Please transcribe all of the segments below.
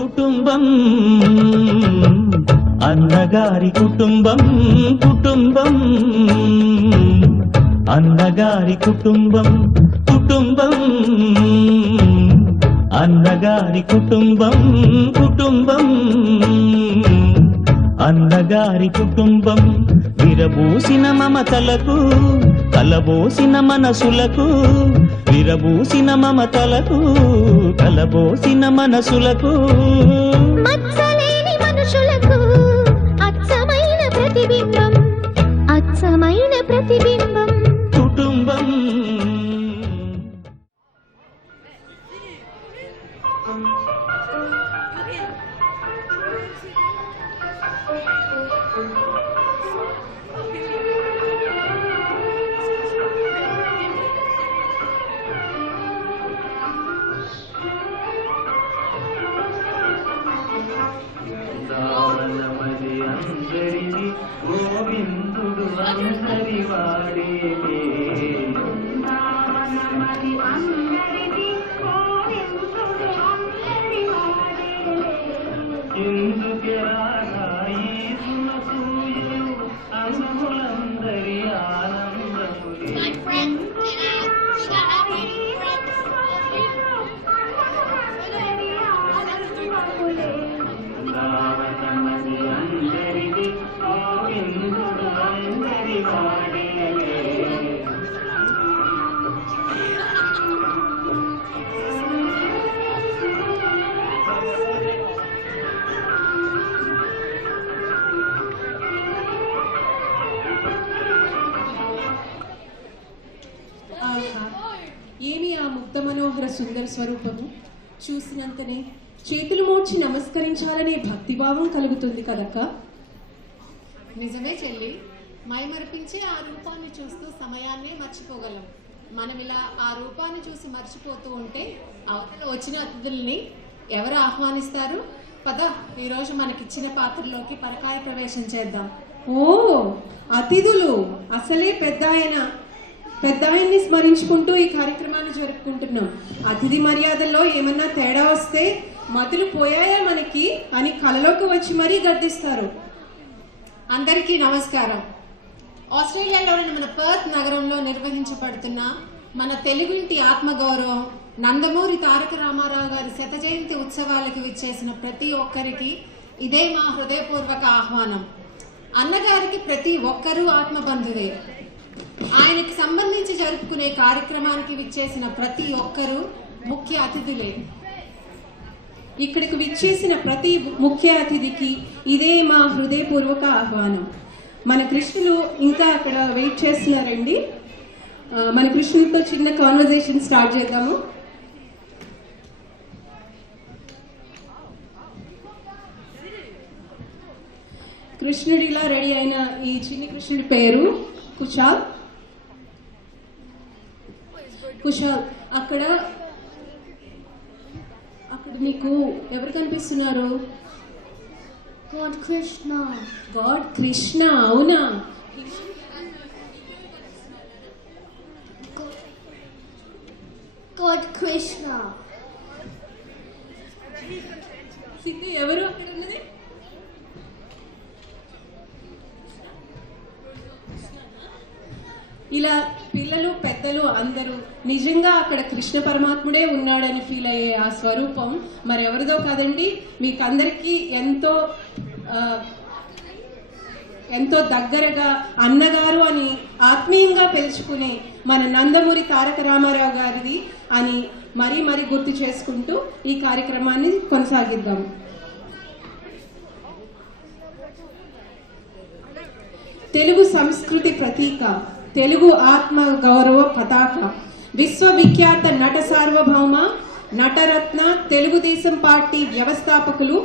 కుటుంబం అన్నగారి కుటుంబం కుటుంబం అన్నగారి కుటుంబం కుటుంబం అన్నగారి కుటుంబం కుటుంబం అన్నగారి కుటుంబం విరబూసిన మమతలకు కలబోసిన మనసులకు విరబూసిన మమతలకు కలబోసిన మనసులకు మచ్చలేని మనుషులకు అచ్చమైన ప్రతిబింబం అచ్చమైన ప్రతిబింబం కుటుంబం గోవిందుడు అందరి వాడేలే ఎందుకే రాగాయి సునసూయు అనుములందరి ఆనందములే బృందావనమది అందరిది గోవిందుడు అందరి వాడేలే ఏమి ఆ ముగ్ధ మనోహర సుందర స్వరూపము చూసినంతనే చేతులు మోడ్చి నమస్కరించాలనే భక్తిభావం కలుగుతుంది కదక్క. నిజమే చెల్లి, మైమరిపించి ఆ రూపాన్ని చూస్తూ సమయాన్నే మర్చిపోగలం. మనం ఇలా ఆ రూపాన్ని చూసి మర్చిపోతూ ఉంటే వచ్చిన అతిథుల్ని ఎవరు ఆహ్వానిస్తారు? పద, ఈరోజు మనకిచ్చిన పాత్రలోకి పరకాయ ప్రవేశం చేద్దాం. ఓ అతిథులు, అసలే పెద్ద ఆయన్ని స్మరించుకుంటూ ఈ కార్యక్రమాన్ని జరుపుకుంటున్నాం. అతిథి మర్యాదల్లో ఏమన్నా తేడా వస్తే మతులు పోయాయా మనకి అని కలలోకి వచ్చి మరీ గర్దిస్తారు. అందరికీ నమస్కారం. ఆస్ట్రేలియాలోని మన పర్త్ నగరంలో నిర్వహించబడుతున్న మన తెలుగుంటి ఆత్మగౌరవం నందమూరి తారక రామారావు గారి శత జయంతి ఉత్సవాలకు విచ్చేసిన ప్రతి ఒక్కరికి ఇదే మా హృదయపూర్వక ఆహ్వానం. అన్నగారికి ప్రతి ఒక్కరూ ఆత్మబంధువే. ఆయనకి సంబంధించి జరుపుకునే కార్యక్రమానికి విచ్చేసిన ప్రతి ఒక్కరూ ముఖ్య అతిథులే. ఇక్కడికి విచ్చేసిన ప్రతి ముఖ్య అతిథికి ఇదే మా హృదయపూర్వక ఆహ్వానం. మన కృష్ణులు ఇంకా అక్కడ వెయిట్ చేస్తున్నారండి. మన కృష్ణులతో చిన్న కాన్వర్జేషన్ స్టార్ట్ చేద్దాము. కృష్ణుడిలా రెడీ అయిన ఈ చిన్ని కృష్ణుడి పేరు కుశాల్. అక్కడ నీకు ఎవరు కనిపిస్తున్నారు? గాడ్ కృష్ణ. అవునా? గాడ్ కృష్ణ. సిద్ధు, ఎవరు అక్కడ ఉన్నది? ఇలా పిల్లలు పెద్దలు అందరూ నిజంగా అక్కడ కృష్ణ పరమాత్ముడే ఉన్నాడని ఫీల్ అయ్యే ఆ స్వరూపం మరెవరిదో కాదండి, మీకందరికీ ఎంతో దగ్గరగా అన్నగారు అని ఆత్మీయంగా పిలుచుకునే మన నందమూరి తారక రామారావు గారిది అని మరీ గుర్తు చేసుకుంటూ ఈ కార్యక్రమాన్ని కొనసాగిద్దాం. తెలుగు సంస్కృతి ప్రతీక, తెలుగు ఆత్మ గౌరవ పతాక, విశ్వవిఖ్యాత నట సార్వభౌమ నటరత్న తెలుగుదేశం పార్టీ వ్యవస్థాపకులు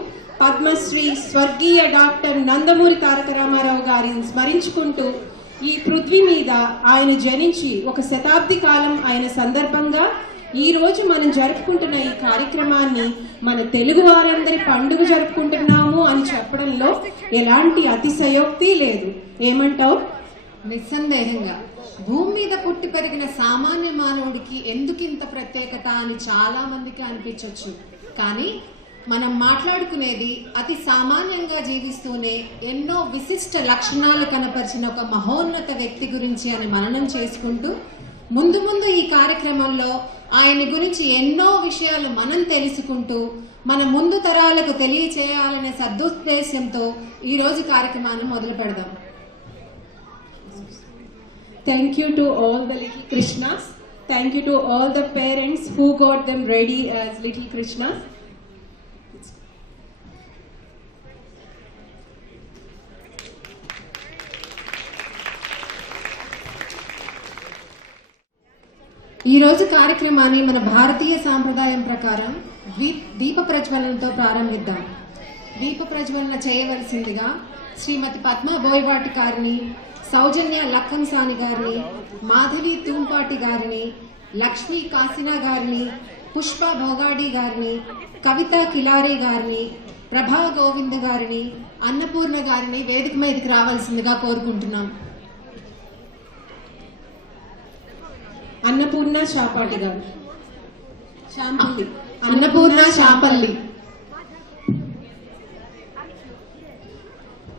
పద్మశ్రీ స్వర్గీయ డాక్టర్ నందమూరి తారక రామారావు గారిని స్మరించుకుంటూ ఈ పృథ్వీ మీద ఆయన జనించి ఒక శతాబ్ది కాలం అయిన సందర్భంగా ఈ రోజు మనం జరుపుకుంటున్న ఈ కార్యక్రమాన్ని మన తెలుగు వారందరి పండుగ జరుపుకుంటున్నాము అని చెప్పడంలో ఎలాంటి అతిశయోక్తి లేదు. ఏమంటావు? నిస్సందేహంగా భూమి మీద పుట్టి పెరిగిన సామాన్య మానవుడికి ఎందుకింత ప్రత్యేకత అని చాలా మందికి అనిపించవచ్చు. కానీ మనం మాట్లాడుకునేది అతి సామాన్యంగా జీవిస్తూనే ఎన్నో విశిష్ట లక్షణాలు కనపరిచిన ఒక మహోన్నత వ్యక్తి గురించి అని మననం చేసుకుంటూ ముందు ముందు ఈ కార్యక్రమంలో ఆయన గురించి ఎన్నో విషయాలు మనం తెలుసుకుంటూ మన ముందు తరాలకు తెలియచేయాలనే సదుద్దేశంతో ఈరోజు కార్యక్రమాన్ని మొదలు పెడదాం. Thank you to all the little Krishnas. Thank you to all the parents who got them ready as little Krishnas. ఈరోజు కార్యక్రమాన్ని మన భారతీయ సాంప్రదాయం ప్రకారం దీప ప్రజ్వలనతో ప్రారంభిద్దాం. దీప ప్రజ్వలన చేయవలసిందిగా శ్రీమతి పద్మ బోయపాటి గారిని, సౌజన్య లక్కంసాని గారిని, మాధవి తూంపాటి గారిని, లక్ష్మీ కాసినా గారిని, పుష్ప భోగాడి గారిని, కవిత కిలారి గారిని, ప్రభా గోవింద్ గారిని, అన్నపూర్ణ గారిని వేదిక మీదకి రావాల్సిందిగా కోరుకుంటున్నాం. అన్నపూర్ణ చాపాటి గారు. అన్నపూర్ణ చాపల్లి.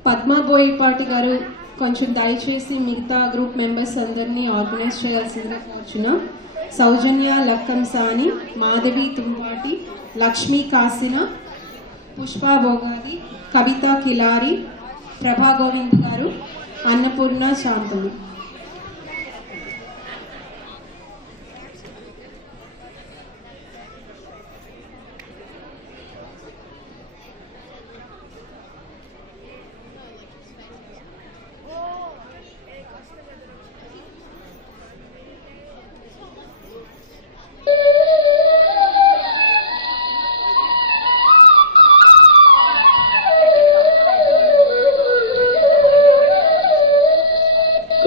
పద్మ బోయపాటి గారు కొంచెం దయచేసి మిగతా గ్రూప్ మెంబర్స్ అందరినీ ఆర్గనైజ్ చేయాల్సిందిగా కోరుచున్నాం. సౌజన్య లక్కంసాని, మాధవి తుంపాటి, లక్ష్మీ కాసినా, పుష్ప భోగాది, కవిత కిలారి, ప్రభా గోవింద్ గారు, అన్నపూర్ణ శాంతలు.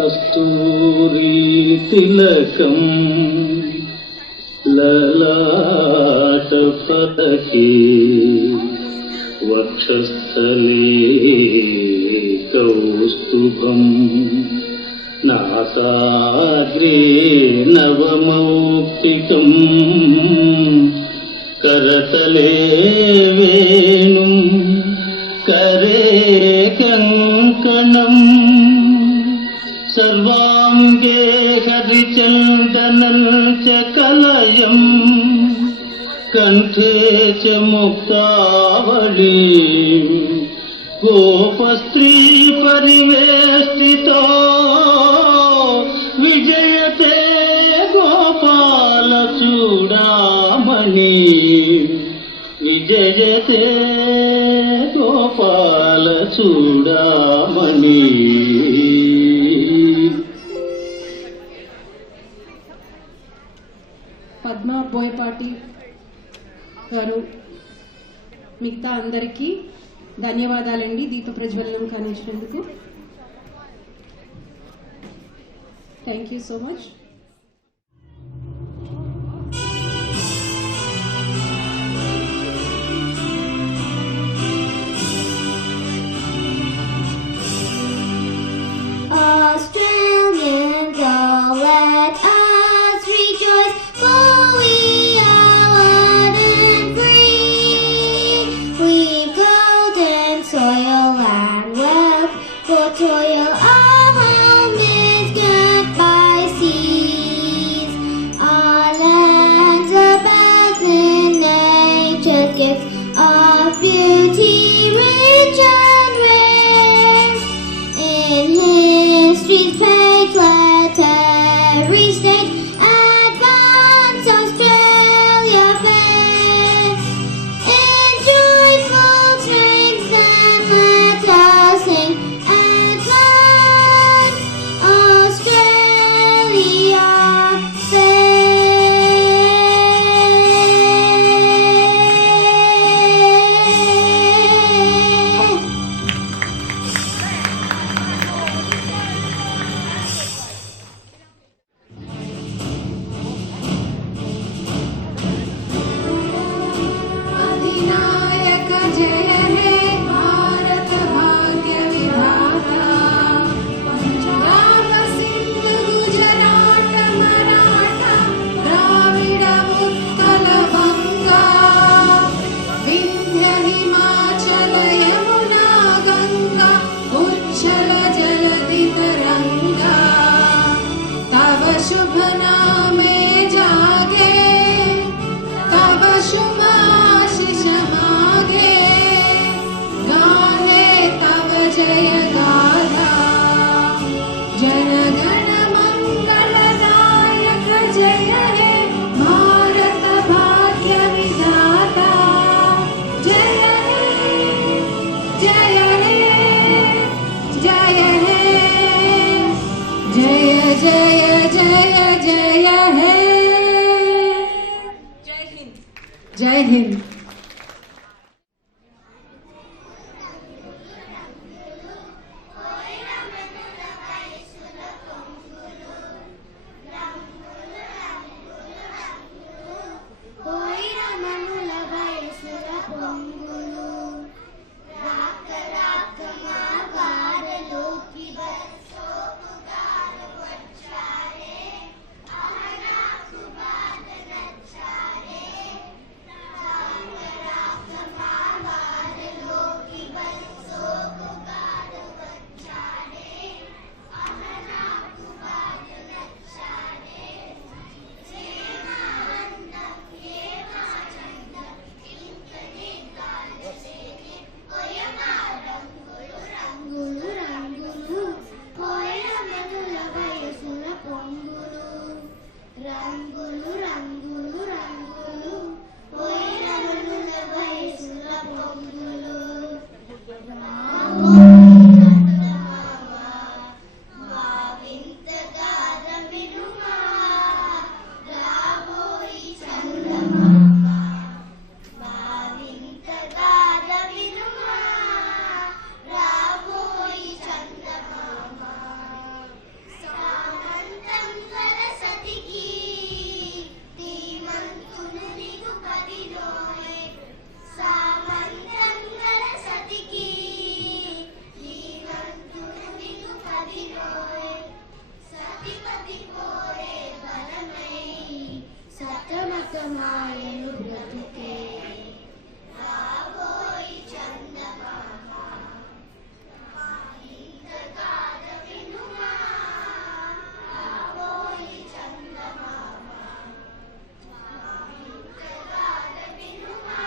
కస్తూరి తిలకం లలాట ఫలకే వక్షస్థలే కౌస్తుభం నాసాగ్రే నవమౌక్తికం కరతలే వేణుం కరే కంకణం सर्वांगे हरिचंदनं च कलयं कंठे च मुक्तावलीं गोपस्त्री परिवेष्टितो विजयते गोपाल चूडामणि विजयते गोपाल चूडामणि. పద్మ బోయపాటి గారు మిగతా అందరికీ ధన్యవాదాలండి దీప ప్రజ్వలనం కానిచ్చినందుకు. Thank you so much. Australians, all let us rejoice, for we are one and free. We've golden soil and wealth for toil. Our home is good by seas. Our lands abound in nature's gifts of beauty, rich and rare. In history's page, let every state advance Australia fair. In joyful strains then let us sing advance Australia fair. Himachal Yamuna Ganga उच्छल जलधि तरंगा तव शुभ नामे जागे तव शुभ आशीष मागे गाहे तव जय गाथा जन गण मंगलदायक जय हे भारत भाग्य विधाता जय हे जय हे जय हे जय जय जय जय हे जय हिंद जय हिंद పోయిన మనుల వయసుల పొంగులు రాక రాక మా బాధలోకి బస్సోపుగారు వచ్చారే అమనాకు బాధ నచ్చారే రాక రాక మా బాధలోకి బస్సోపుగారు వచ్చారే అమనాకు బాధ నచ్చారే రంగులు రంగులు పోయిన మనుల వయసుల పొంగులు రంగులు రంగులు రంగులు పోయిన మనుల వయసుల పొంగులు మా వింతగాథ వినుమా రాబోయి చందమామ మా వింతగాథ వినుమా రాబోయి చందమామ సామంతం గల సతికి ధీమంతును నీకు పదిలోయ్ సామంతం గల సతికి ధీమంతును నీకు పదిలోయ్ సతిపతి పోరే బలమై సతమతమాయను బ్రతుకే రాబోయి చందమామ మా ఇంతగాథ వినుమా రాబోయి చందమామ మా ఇంతగాథ వినుమా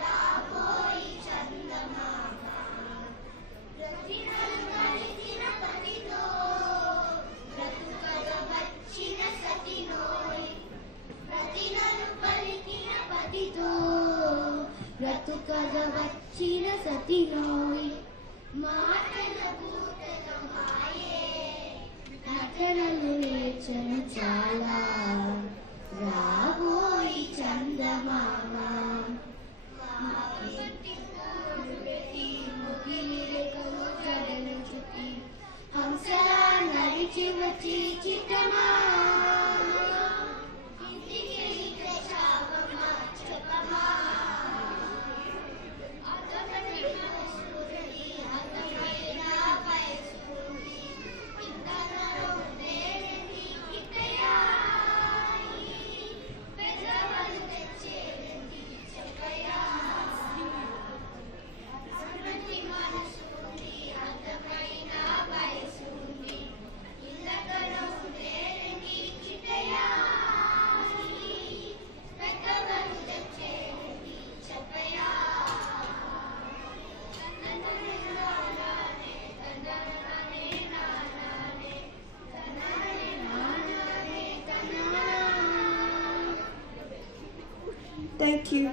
రాబోయి చందమామ ప్రతినలు పలికిన పతితో బ్రతుకగ వచ్చిన సతినోయ్ ప్రతినలు పలికిన పతితో బ్రతుకగ వచ్చిన సతినోయ్ మాటల భూతల మాయే నటనలు నేర్చను చాలా రాబోయి చందమామ మా ఇంటి పూలు పెట్టి ముగిలి రేఖలు జడలు చుట్టి హంసలా నడిచి వచ్చి చిట్టమా ఇంటికి చావమా చెప్పమా అతమైన సూర్యుడి అతమైన వయసుడి ఇంతలో నేరని కిట్టయా పెద్దవాళ్ళు తెచ్చేది చెప్పయా అతని మనసుడి అతమైన వయసుడి ఇంతలో నేరని కిట్టయా పెద్దవాళ్ళు తెచ్చేది చెప్పయా Thank you.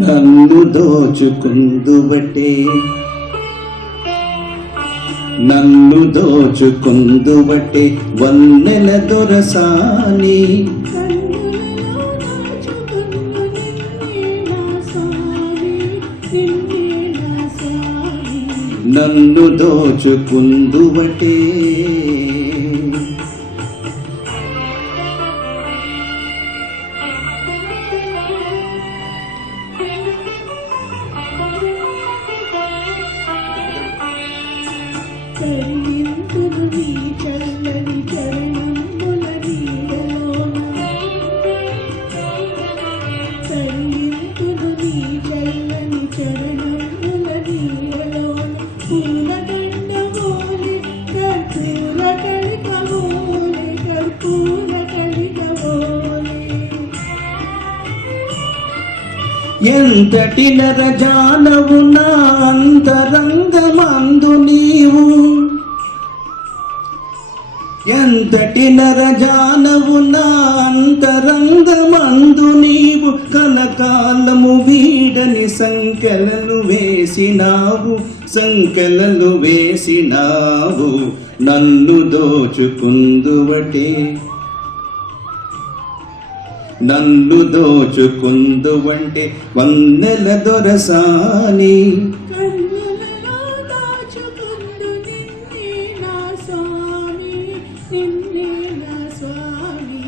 నన్ను దోచుకుందువటే నన్ను దోచుకుందువటే వన్నెల దొరసాని నన్ను దోచుకుందువటే ఎంతటి నరజానవు నా అంతరంగమందు నీవు, ఎంతటి నరజానవు నా అంతరంగమందు నీవు, కలకాలము వీడని సంకెలలు వేసినావు, సంకెలలు వేసినావు. నన్ను దోచుకుందువటే, నన్ను దోచుకుందువంటే వన్నెల దొరసాని. కన్నులలో దాచుకుందు నిన్నే నా స్వామి, నిన్నే నా స్వామి.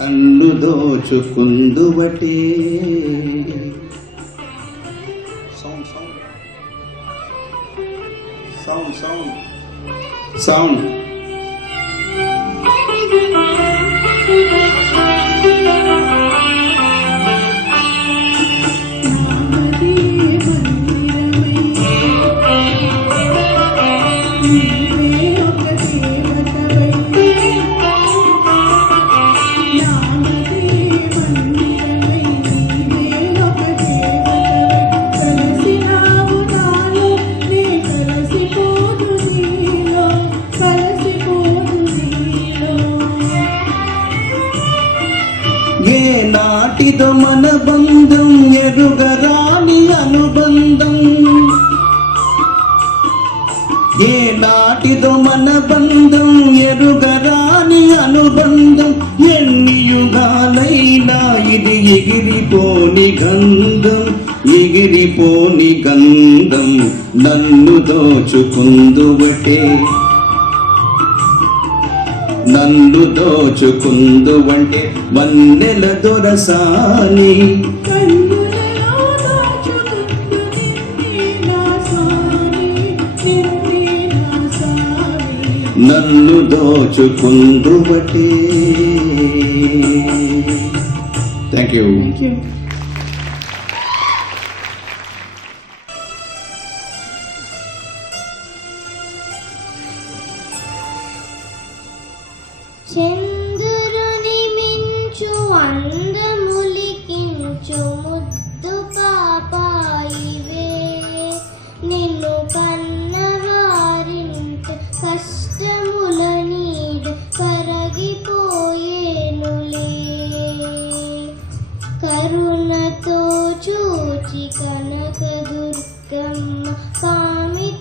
నన్ను దోచుకుందువటే. సౌండ్ నామదే మందిరమై నీవే ఒక దేవతవై, నామదే మందిరమై నీవే ఒక దేవతవై, కలసినావు నాలో నే కలసిపోదు నీలో, కలసిపోదు నీలో. ఏ నాటిదో మన బంధం ఎరుగరాని అనుబంధం, ఏ నాటిదో మన బంధం ఎరుగరాని అనుబంధం. ఎన్ని యుగాలైనా ఇది ఎగిరిపోని గంధం, ఎగిరిపోని గంధం. నన్ను దోచుకుందువటే, నన్ను దోచుకుందువంటే వన్నెల దొరసాని. కన్నులలో దాచుకుందు నిన్నే నా స్వామి, నిన్నే నా స్వామి. నన్ను దోచుకుందువటే. Thank you. Thank you. చంద్రుని మించు అందములికించు ముద్దు పాపాయివే, నిన్ను కన్నవారింట కష్టముల నీడ కరగిపోయేనులే. కరుణతో చూచి కనక దుర్గమ్మ కామితములిచ్చులే.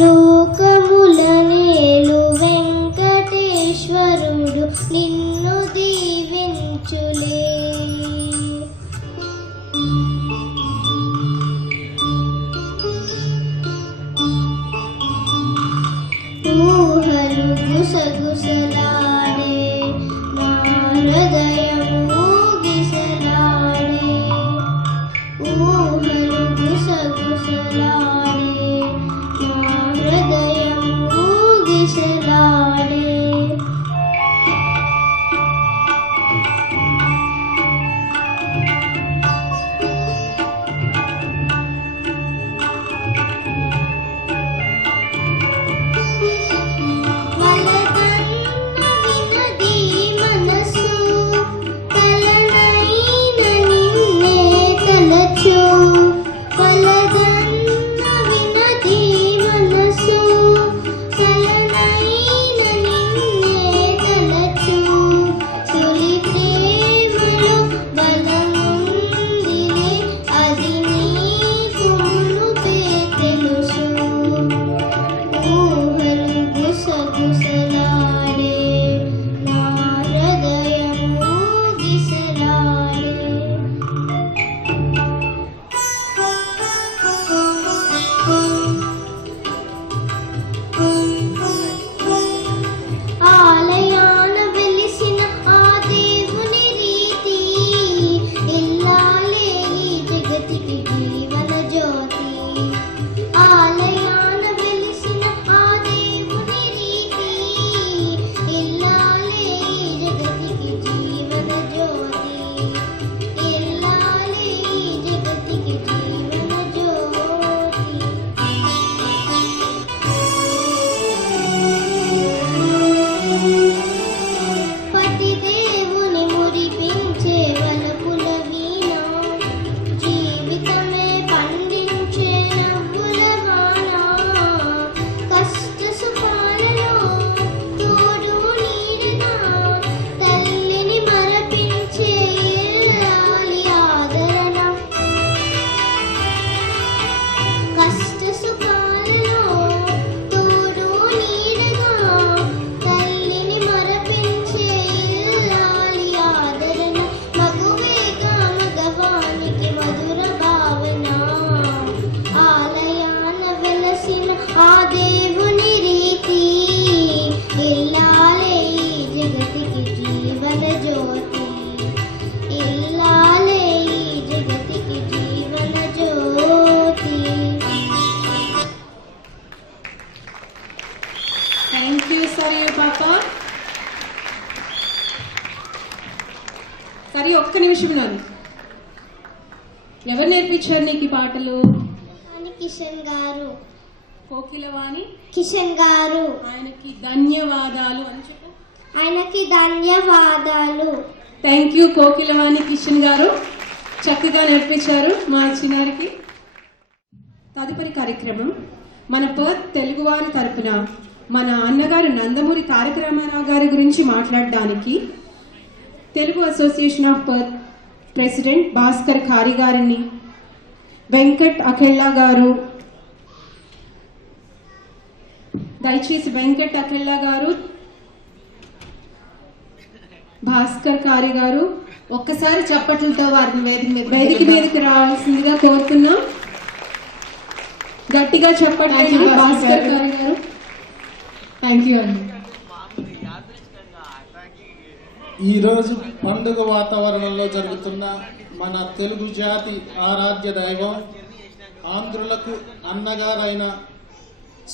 లోకముల నేలు వెంకటేశ్వరుడు నిన్ను దీవించులే. ఊహలు గుసగుసలాడే నా హృదయము ఊగిసలాడే, ఊహలు గుసగుసలాడే నా హృదయము ఊగిసలాడే. వలదండ సరే పాప. సరే ఒక్క నిమిషం నాను. ఎవరు నేర్పించారు నీకు ఈ పాటలు? అని కిషన్ గారు. కోకిలవాణి కిషన్ గారు. ఆయనకి ధన్యవాదాలు అని చెప్పు. ఆయనకి ధన్యవాదాలు. థ్యాంక్ యూ కోకిలవాణి కిషన్ గారు, చక్కగా నేర్పించారు మా చిన్నారికి. తదుపరి కార్యక్రమం మన పర్త్ తెలుగువారి తరపున మన అన్నగారు నందమూరి తారక రామారావు గారి గురించి మాట్లాడడానికి Telugu association of Perth president Bhaskar ఖారీ గారిని, వెంకట్ అఖిళ్ళ గారు, దయచేసి వెంకట్ అఖిళ్ళ గారు, భాస్కర్ ఖారీ గారు ఒక్కసారి చప్పట్లతో వారిని వేదిక మీదకి రావాల్సిందిగా కోరుతున్నాం. గట్టిగా చెప్పండి భాస్కర్ ఖారీ గారు. థ్యాంక్ యూ అండి. ఈరోజు పండుగ వాతావరణంలో జరుగుతున్న మన తెలుగు జాతి ఆరాధ్య దైవం, ఆంధ్రులకు అన్నగారైన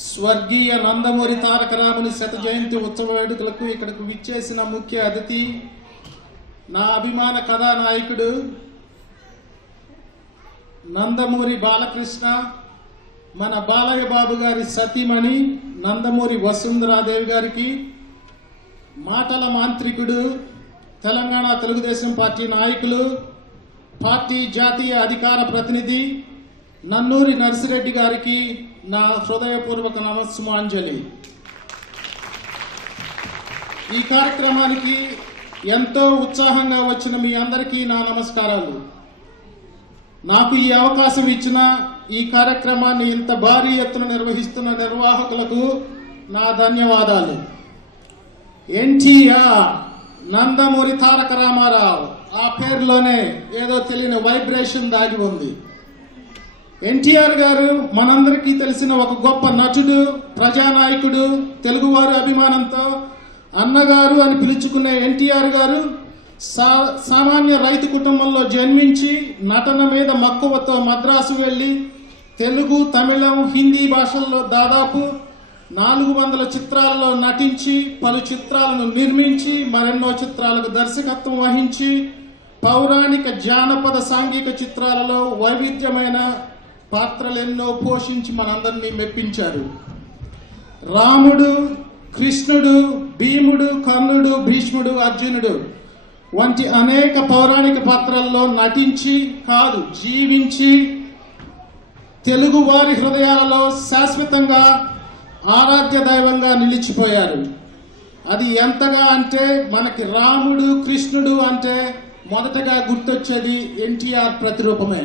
స్వర్గీయ నందమూరి తారక రాముని శత జయంతి ఉత్సవ వేడుకలకు ఇక్కడకు విచ్చేసిన ముఖ్య అతిథి, నా అభిమాన కథానాయకుడు నందమూరి బాలకృష్ణ, మన బాలయ్య బాబు గారి సతీమణి నందమూరి వసుంధరాదేవి గారికి, మాటల మాంత్రికుడు, తెలంగాణ తెలుగుదేశం పార్టీ నాయకులు, పార్టీ జాతీయ అధికార ప్రతినిధి నన్నూరి నర్సిరెడ్డి గారికి నా హృదయపూర్వక నమస్సుమాంజలి. ఈ కార్యక్రమానికి ఎంతో ఉత్సాహంగా వచ్చిన మీ అందరికీ నా నమస్కారాలు. నాకు ఈ అవకాశం ఇచ్చిన ఈ కార్యక్రమాన్ని ఇంత భారీ ఎత్తున నిర్వహిస్తున్న నిర్వాహకులకు నా ధన్యవాదాలు. ఎన్టీఆర్, నందమూరి తారక రామారావు, ఆ పేరులోనే ఏదో తెలియని వైబ్రేషన్ దాగి ఉంది. ఎన్టీఆర్ గారు మనందరికీ తెలిసిన ఒక గొప్ప నటుడు, ప్రజానాయకుడు. తెలుగువారి అభిమానంతో అన్నగారు అని పిలుచుకునే ఎన్టీఆర్ గారు సామాన్య రైతు కుటుంబంలో జన్మించి నటన మీద మక్కువతో మద్రాసు వెళ్ళి తెలుగు, తమిళం, హిందీ భాషల్లో దాదాపు 400 చిత్రాలలో నటించి, పలు చిత్రాలను నిర్మించి, మరెన్నో చిత్రాలకు దర్శకత్వం వహించి, పౌరాణిక, జానపద, సాంఘిక చిత్రాలలో వైవిధ్యమైన పాత్రలెన్నో పోషించి మనందరినీ మెప్పించారు. రాముడు, కృష్ణుడు, భీముడు, కర్ణుడు, భీష్ముడు, అర్జునుడు వంటి అనేక పౌరాణిక పాత్రల్లో నటించి కాదు, జీవించి తెలుగు వారి హృదయాలలో శాశ్వతంగా ఆరాధ్య దైవంగా నిలిచిపోయారు. అది ఎంతగా అంటే మనకి రాముడు, కృష్ణుడు అంటే మొదటగా గుర్తొచ్చేది ఎన్టీఆర్ ప్రతిరూపమే.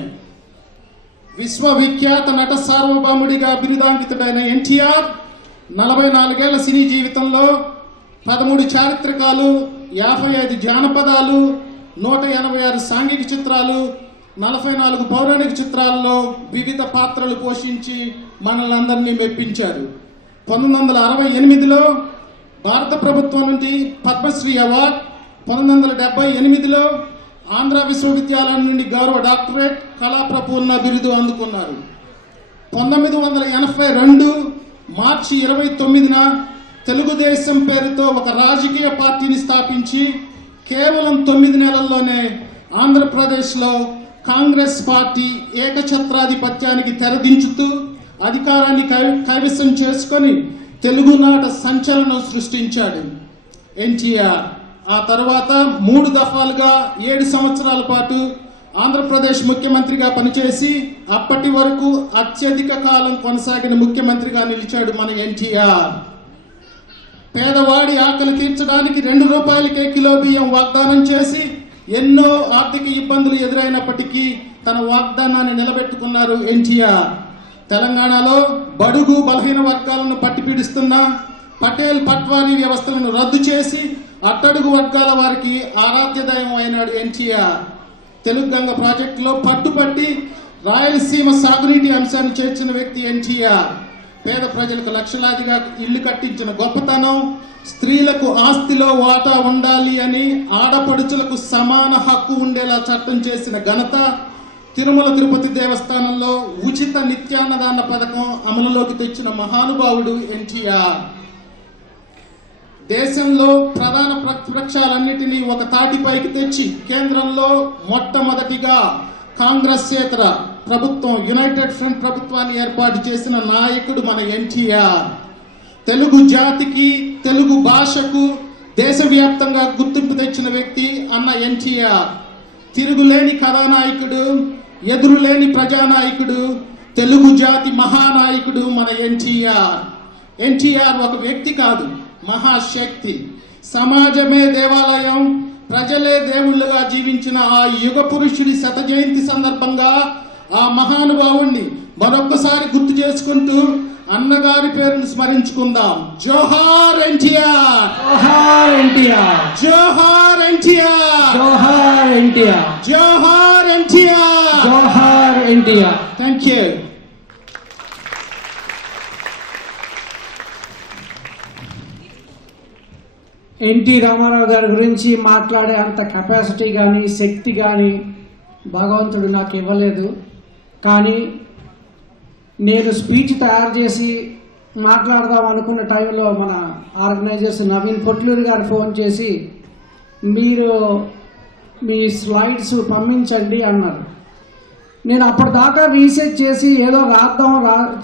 విశ్వవిఖ్యాత నట సార్వభౌముడిగా బిరుదాంకితుడైన ఎన్టీఆర్ 44 ఏళ్ల సినీ జీవితంలో 13 చారిత్రకాలు, 55 జానపదాలు, 186 సాంఘిక చిత్రాలు, 44 పౌరాణిక చిత్రాల్లో వివిధ పాత్రలు పోషించి మనల్ని అందరినీ మెప్పించారు. 1968లో భారత ప్రభుత్వం నుండి పద్మశ్రీ అవార్డు, 1978లో ఆంధ్ర విశ్వవిద్యాలయం నుండి గౌరవ డాక్టరేట్, కళాప్రపూర్ణ బిరుదు అందుకున్నారు. 1982 మార్చి 29న తెలుగుదేశం పేరుతో ఒక రాజకీయ పార్టీని స్థాపించి కేవలం 9 నెలల్లోనే ఆంధ్రప్రదేశ్లో కాంగ్రెస్ పార్టీ ఏకఛత్రాధిపత్యానికి తెరదించుతూ అధికారాన్ని కైవసం చేసుకొని తెలుగునాట సంచలనం సృష్టించాడు ఎన్టీఆర్. ఆ తర్వాత 3 దఫాలుగా 7 సంవత్సరాల పాటు ఆంధ్రప్రదేశ్ ముఖ్యమంత్రిగా పనిచేసి అప్పటి వరకు అత్యధిక కాలం కొనసాగిన ముఖ్యమంత్రిగా నిలిచాడు మన ఎన్టీఆర్. పేదవాడి ఆకలి తీర్చడానికి 2 రూపాయలకే కిలో బియ్యం వాగ్దానం చేసి ఎన్నో ఆర్థిక ఇబ్బందులు ఎదురైనప్పటికీ తన వాగ్దానాన్ని నిలబెట్టుకున్నారు ఎన్టీఆర్. తెలంగాణలో బడుగు బలహీన వర్గాలను పట్టిపీడిస్తున్న పటేల్ పట్వారీ వ్యవస్థలను రద్దు చేసి అట్టడుగు వర్గాల వారికి ఆరాధ్య దైవం అయినాడు ఎన్టీఆర్. తెలుగు గంగ ప్రాజెక్టులో పట్టుబట్టి రాయలసీమ సాగునీటి అంశాన్ని చేర్చిన వ్యక్తి ఎన్టీఆర్. పేద ప్రజలకు లక్షలాదిగా ఇల్లు కట్టించిన గొప్పతనం, స్త్రీలకు ఆస్తిలో వాటా ఉండాలి అని ఆడపడుచులకు సమాన హక్కు ఉండేలా చట్టం చేసిన ఘనత, తిరుమల తిరుపతి దేవస్థానంలో ఉచిత నిత్యాన్నదాన పథకం అమలులోకి తెచ్చిన మహానుభావుడు ఎన్టీఆర్. దేశంలో ప్రధాన ప్రతిపక్షాలన్నిటినీ ఒక తాటిపైకి తెచ్చి కేంద్రంలో మొట్టమొదటిగా కాంగ్రెస్యేతర ప్రభుత్వం యునైటెడ్ ఫ్రంట్ ప్రభుత్వాన్ని ఏర్పాటు చేసిన నాయకుడు మన ఎన్టీఆర్. తెలుగు జాతికి, తెలుగు భాషకు దేశవ్యాప్తంగా గుర్తింపు తెచ్చిన వ్యక్తి అన్న ఎన్టీఆర్. తిరుగులేని కథానాయకుడు, ఎదురులేని ప్రజానాయకుడు, తెలుగు జాతి మహానాయకుడు మన ఎన్టీఆర్. ఎన్టీఆర్ ఒక వ్యక్తి కాదు, మహాశక్తి. సమాజమే దేవాలయం, ప్రజలే దేవుళ్ళుగా జీవించిన ఆ యుగ పురుషుడి శత జయంతి సందర్భంగా ఆ మహానుభావుణ్ణి మరొక్కసారి గుర్తు చేసుకుంటూ అన్నగారి పేరును స్మరించుకుందాం. జోహార్ ఎన్టీఆర్, జోహార్ ఎన్టీఆర్, జోహార్ ఎన్టీఆర్, జోహార్ ఎన్టీఆర్, జోహార్ ఎన్టీఆర్, జోహార్ ఎన్టీఆర్. Thank you. ఎన్టీ రామారావు గారి గురించి మాట్లాడే అంత కెపాసిటీ కానీ శక్తి కానీ భగవంతుడు నాకు ఇవ్వలేదు. కానీ నేను స్పీచ్ తయారు చేసి మాట్లాడదాం అనుకున్న టైంలో మన ఆర్గనైజర్స్ నవీన్ పొట్లూరి గారు ఫోన్ చేసి మీరు మీ స్లైడ్స్ పంపించండి అన్నారు. నేను అప్పటిదాకా రీసెర్చ్ చేసి ఏదో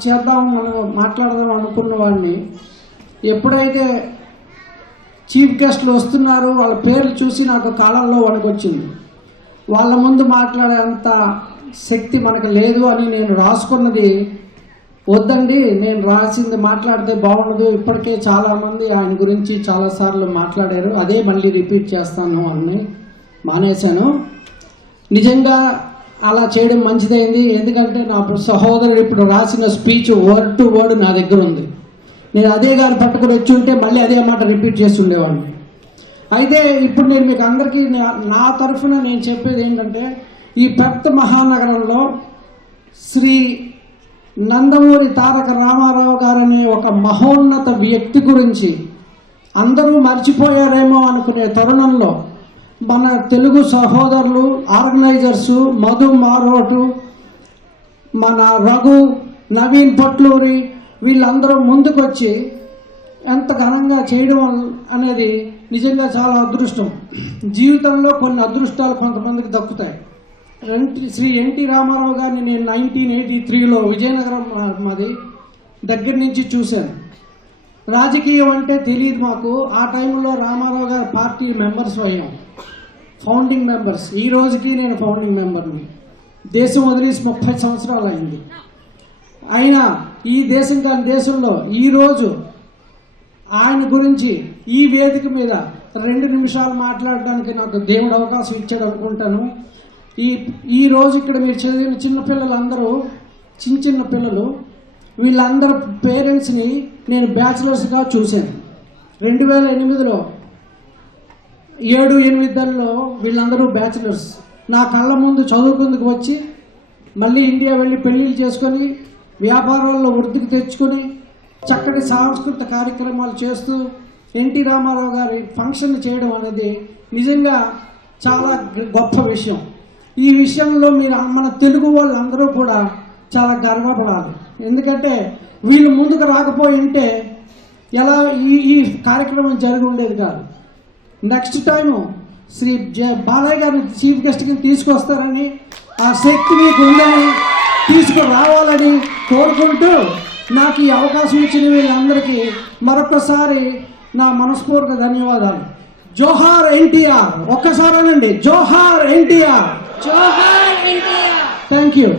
చేద్దాం మనం మాట్లాడదాం అనుకున్న వాడిని ఎప్పుడైతే చీఫ్ గెస్ట్లు వస్తున్నారు వాళ్ళ పేర్లు చూసి నాకు కాలంలో వణకొచ్చింది. వాళ్ళ ముందు మాట్లాడే అంత శక్తి మనకు లేదు అని నేను రాసుకున్నది వద్దండి, నేను రాసింది మాట్లాడితే బాగుండదు, ఇప్పటికే చాలామంది ఆయన గురించి చాలాసార్లు మాట్లాడారు, అదే మళ్ళీ రిపీట్ చేస్తాను అని మానేశాను. నిజంగా అలా చేయడం మంచిదైంది, ఎందుకంటే నా సహోదరుడు ఇప్పుడు రాసిన స్పీచ్ వర్డ్ టు వర్డ్ నా దగ్గర ఉంది. నేను అదే గారు పట్టుకుని వచ్చి ఉంటే మళ్ళీ అదే మాట రిపీట్ చేసి ఉండేవాడిని. అయితే ఇప్పుడు నేను మీకు అందరికీ నా తరఫున నేను చెప్పేది ఏంటంటే, ఈ పెద్ద మహానగరంలో శ్రీ నందమూరి తారక రామారావు గారనే ఒక మహోన్నత వ్యక్తి గురించి అందరూ మర్చిపోయారేమో అనుకునే తరుణంలో మన తెలుగు సహోదరులు, ఆర్గనైజర్సు, మధు మారోటు, మన రఘు, నవీన్ పొట్లూరి వీళ్ళందరూ ముందుకొచ్చి ఎంత ఘనంగా చేయడం అనేది నిజంగా చాలా అదృష్టం. జీవితంలో కొన్ని అదృష్టాలు కొంతమందికి దక్కుతాయి. శ్రీ ఎన్టీ రామారావు గారిని నేను 1983లో విజయనగరం మాది దగ్గర నుంచి చూశాను. రాజకీయం అంటే తెలియదు మాకు. ఆ టైంలో రామారావు గారి పార్టీ మెంబర్స్ అయ్యాం, ఫౌండింగ్ మెంబర్స్. ఈ రోజుకి నేను ఫౌండింగ్ మెంబర్ని. దేశం వదిలేసి 30 సంవత్సరాలు అయింది. అయినా ఈ దేశం కాని దేశంలో ఈరోజు ఆయన గురించి ఈ వేదిక మీద 2 నిమిషాలు మాట్లాడడానికి నాకు దేవుడు అవకాశం ఇచ్చాడు అనుకుంటాను. ఈ రోజు ఇక్కడ మీరు చదివిన చిన్నపిల్లలందరూ చిన్న పిల్లలు, వీళ్ళందరూ పేరెంట్స్ని నేను బ్యాచిలర్స్గా చూశాను. 2008లో 7-8 వీళ్ళందరూ బ్యాచిలర్స్ నా కళ్ళ ముందు చదువుకుందుకు వచ్చి మళ్ళీ ఇండియా వెళ్ళి పెళ్ళిళ్ళు చేసుకొని వ్యాపారాల్లో వృద్ధికి తెచ్చుకొని చక్కటి సాంస్కృతిక కార్యక్రమాలు చేస్తూ ఎన్టీ రామారావు గారి ఫంక్షన్ చేయడం అనేది నిజంగా చాలా గొప్ప విషయం. ఈ విషయంలో మీరు మన తెలుగు వాళ్ళందరూ కూడా చాలా గర్వపడాలి. ఎందుకంటే వీళ్ళు ముందుకు రాకపోయి ఉంటే ఎలా ఈ కార్యక్రమం జరిగి ఉండేది కాదు. నెక్స్ట్ టైము శ్రీ బాలయ్య గారిని చీఫ్ గెస్ట్కి తీసుకొస్తారని, ఆ శక్తి మీకు ఉందని తీసుకురావాలని కోరుకుంటూ నాకు ఈ అవకాశం ఇచ్చిన వీళ్ళందరికీ మరొకసారి నా మనస్ఫూర్తిక ధన్యవాదాలు. జోహార్ ఎన్టీఆర్. ఒక్కసారి అనండి, జోహార్ ఎన్టీఆర్, జోహార్ NTR. Thank you.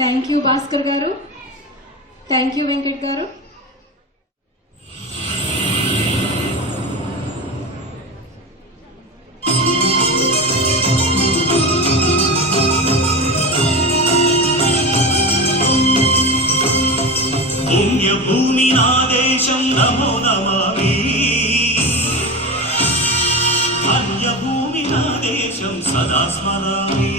Thank you Bhaskar గారు, థ్యాంక్ యూ వెంకట్ గారు. పుణ్యభూమి నా దేశం నమో నమామి, అన్యభూమి నా దేశం సదా స్మరామి.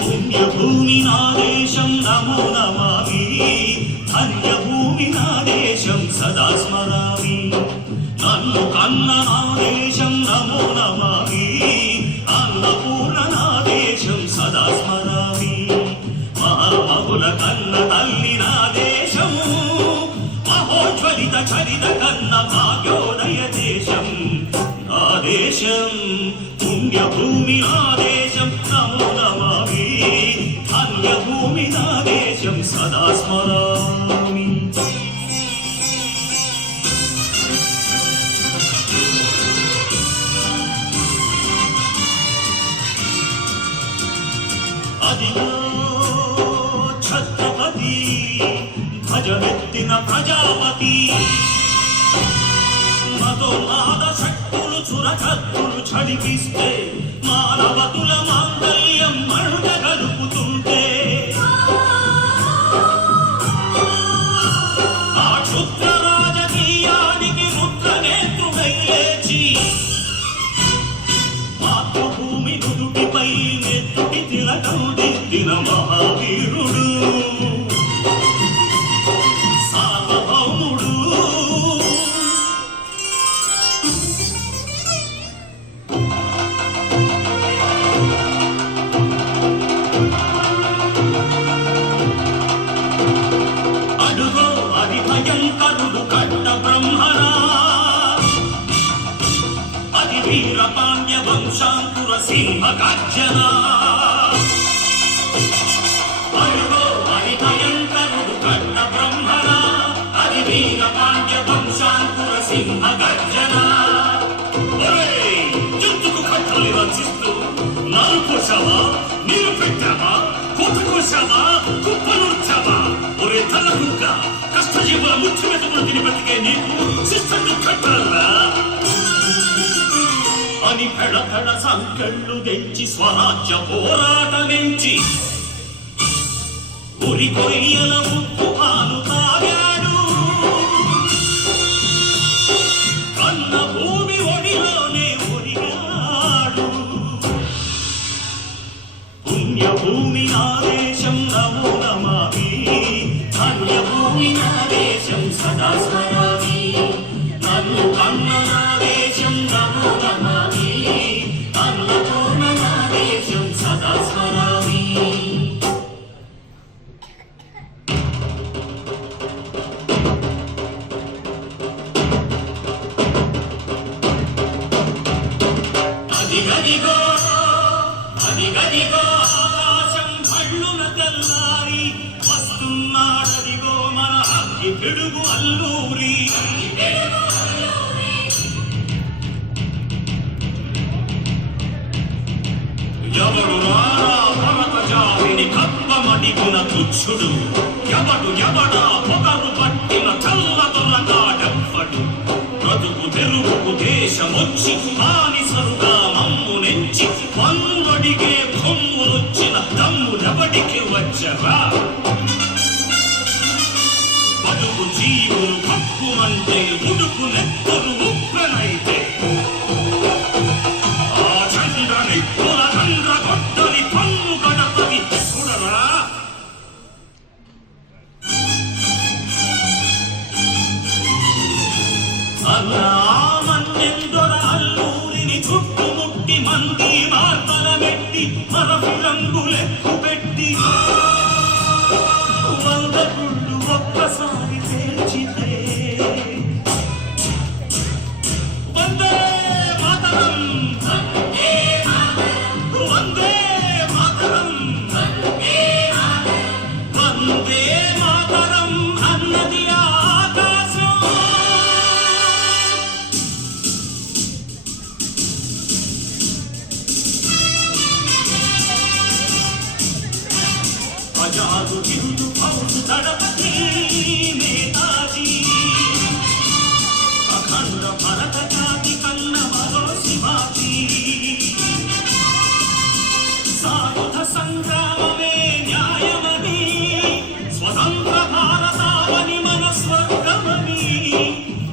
పుణ్యభూమి నా దేశం నమో నమామి, అన్యభూమి నా దేశం సదా స్మరామి. నన్ను కన్న నా దేశం నమో నమామి, అన్నపూర్ణ నా దేశం సదా స్మరామి. మహా బాబుల కన్న తల్లి నా దేశము మహోజ్వలిత చరిత కన్న భాగ్యోదయ దేశం నా దేశం పుణ్యభూమి నా దేశం నమో నమామి ధన్యభూమి నా దేశం సదా స్మరామి అదిగో ఛత్రపతి భజమెత్తిన ప్రజాపతి మదోన్మాద శక్తులు చురకత్తులు చడిపిస్తే మానవతుల మాంగళ్యం మంట గలుపుతుంటే ఆ క్షుద్ర రాజకీయానికి ముద్రనేత్రుడై లేచి మాతృభూమి నుదుటిపై నెత్తుటి తిలకం దిద్దిన మహావీరుడు సార్వభౌముడు అడుగో అది భయంకరుడు కట్ట బ్రహ్మరా అది వీర పాండ్య వంశాంకుర సింహ గర్జన అడుగో అది భయంకరుడు కట్ట బ్రహ్మరా అది వీర పాండ్య వంశాంకుర సింహ గర్జన జంతుకు కట్టలు రచిస్తూ నారు కోసావా నీరు పెట్టావా కోత కోసావా కుప్పనుర్చావా ఒరే తల కుక్క కష్టజీవుల ముచ్చు మెతుకులు తిని బతికే నీకు శిస్తు కట్టాలా అని పెడపెడ సంకెళ్ళు తెచ్చి స్వరాజ్య పోరాటమెంచి ఉరి కొయ్యల ముక్కు పాలు తాగాడు కన్న భూమి ఒడిలోనే ఒరిగాడు పుణ్యభూమి నా దేశం నమో నమామి ధన్యభూమి నా దేశం సదా స్మరామి నన్ను కన్న నా దేశం నమో నమామి అన్నపూర్ణ నా దేశం సదా స్మరామి అదిగదిగో అదిగదిగో ఆకాశం భళ్ళున తెల్లారి వస్తున్నాడదిగో మన అగ్గి పిడుగు అల్లూరి ఎవడు రారా భరత జాతిని కప్పమడిగున తుచ్చుడు ఎవడా పొగరు పట్టిన చల్ల దొరగాడెవ్వడు బ్రతుకు తెరువుకు దేశమొచ్చి బానిసరుగా మమ్ము నెంచి పన్నుడిగే కొమ్ములొచ్చిన దమ్ములెవడికి వచ్చరా బతుకు జీవులు కప్పుమంటే ఉడుకు నెత్తరు ఉప్పెనైతే ఆ చంద్రని పులగండ్ర గొడ్డలి పన్ను గడపది చూడరా మన్నెందొర అల్లూరిని చుట్టుముట్టి మంది మార్తల మెట్టి మరఫి రంగులెక్కు పెట్టి 100 గుళ్ళు ఒక్కసారి పేర్చితే వందే మాతరం వందే మాతరం వందే మాతరం అన్నది ఆకాశం ఆజాదు హిందూ ఫౌజ్ దళపతి నేతాజీ అఖండ భరత జాతి కన్న మరో శివాజీ సాయుధ సంగ్రామమే న్యాయమని స్వతంత్ర భారతావని మన స్వర్గమని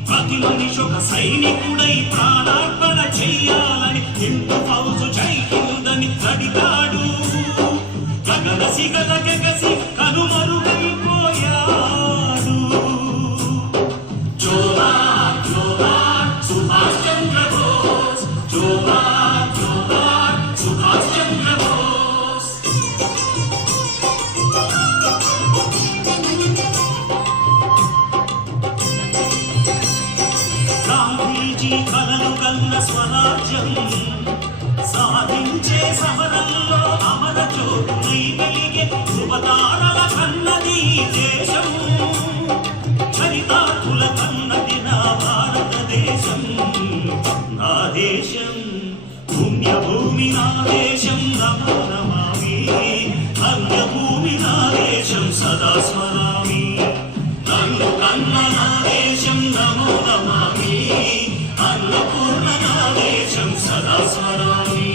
ప్రతి మనిషి ఒక సైనికుడై ప్రాణార్పణ చెయ్యాలని హిందూ ఫౌజు జై హిందని అడిగాడు గగనసి గలగసి కనుమరుగైపోయాడు జోహార్ జోహార్ సుభాష్ చంద్ర బోస్ జోహార్ జోహార్ సుభాష్ చంద్ర బోస్ కలలు కన్న స్వరాజ్యం సాధించే సమరంలో అమర జ్యోతులై వెలిగే ధృవతారల కన్నది దేశం చరితార్థుల కన్నది నా భారతదేశం నా దేశం పుణ్యభూమి నా దేశం నమో నమామి అన్యభూమి నా దేశం సదా స్మరామి నన్ను కన్న నా దేశం నమో నమామి అన్నపూర్ణ నా దేశం సదా స్మరామి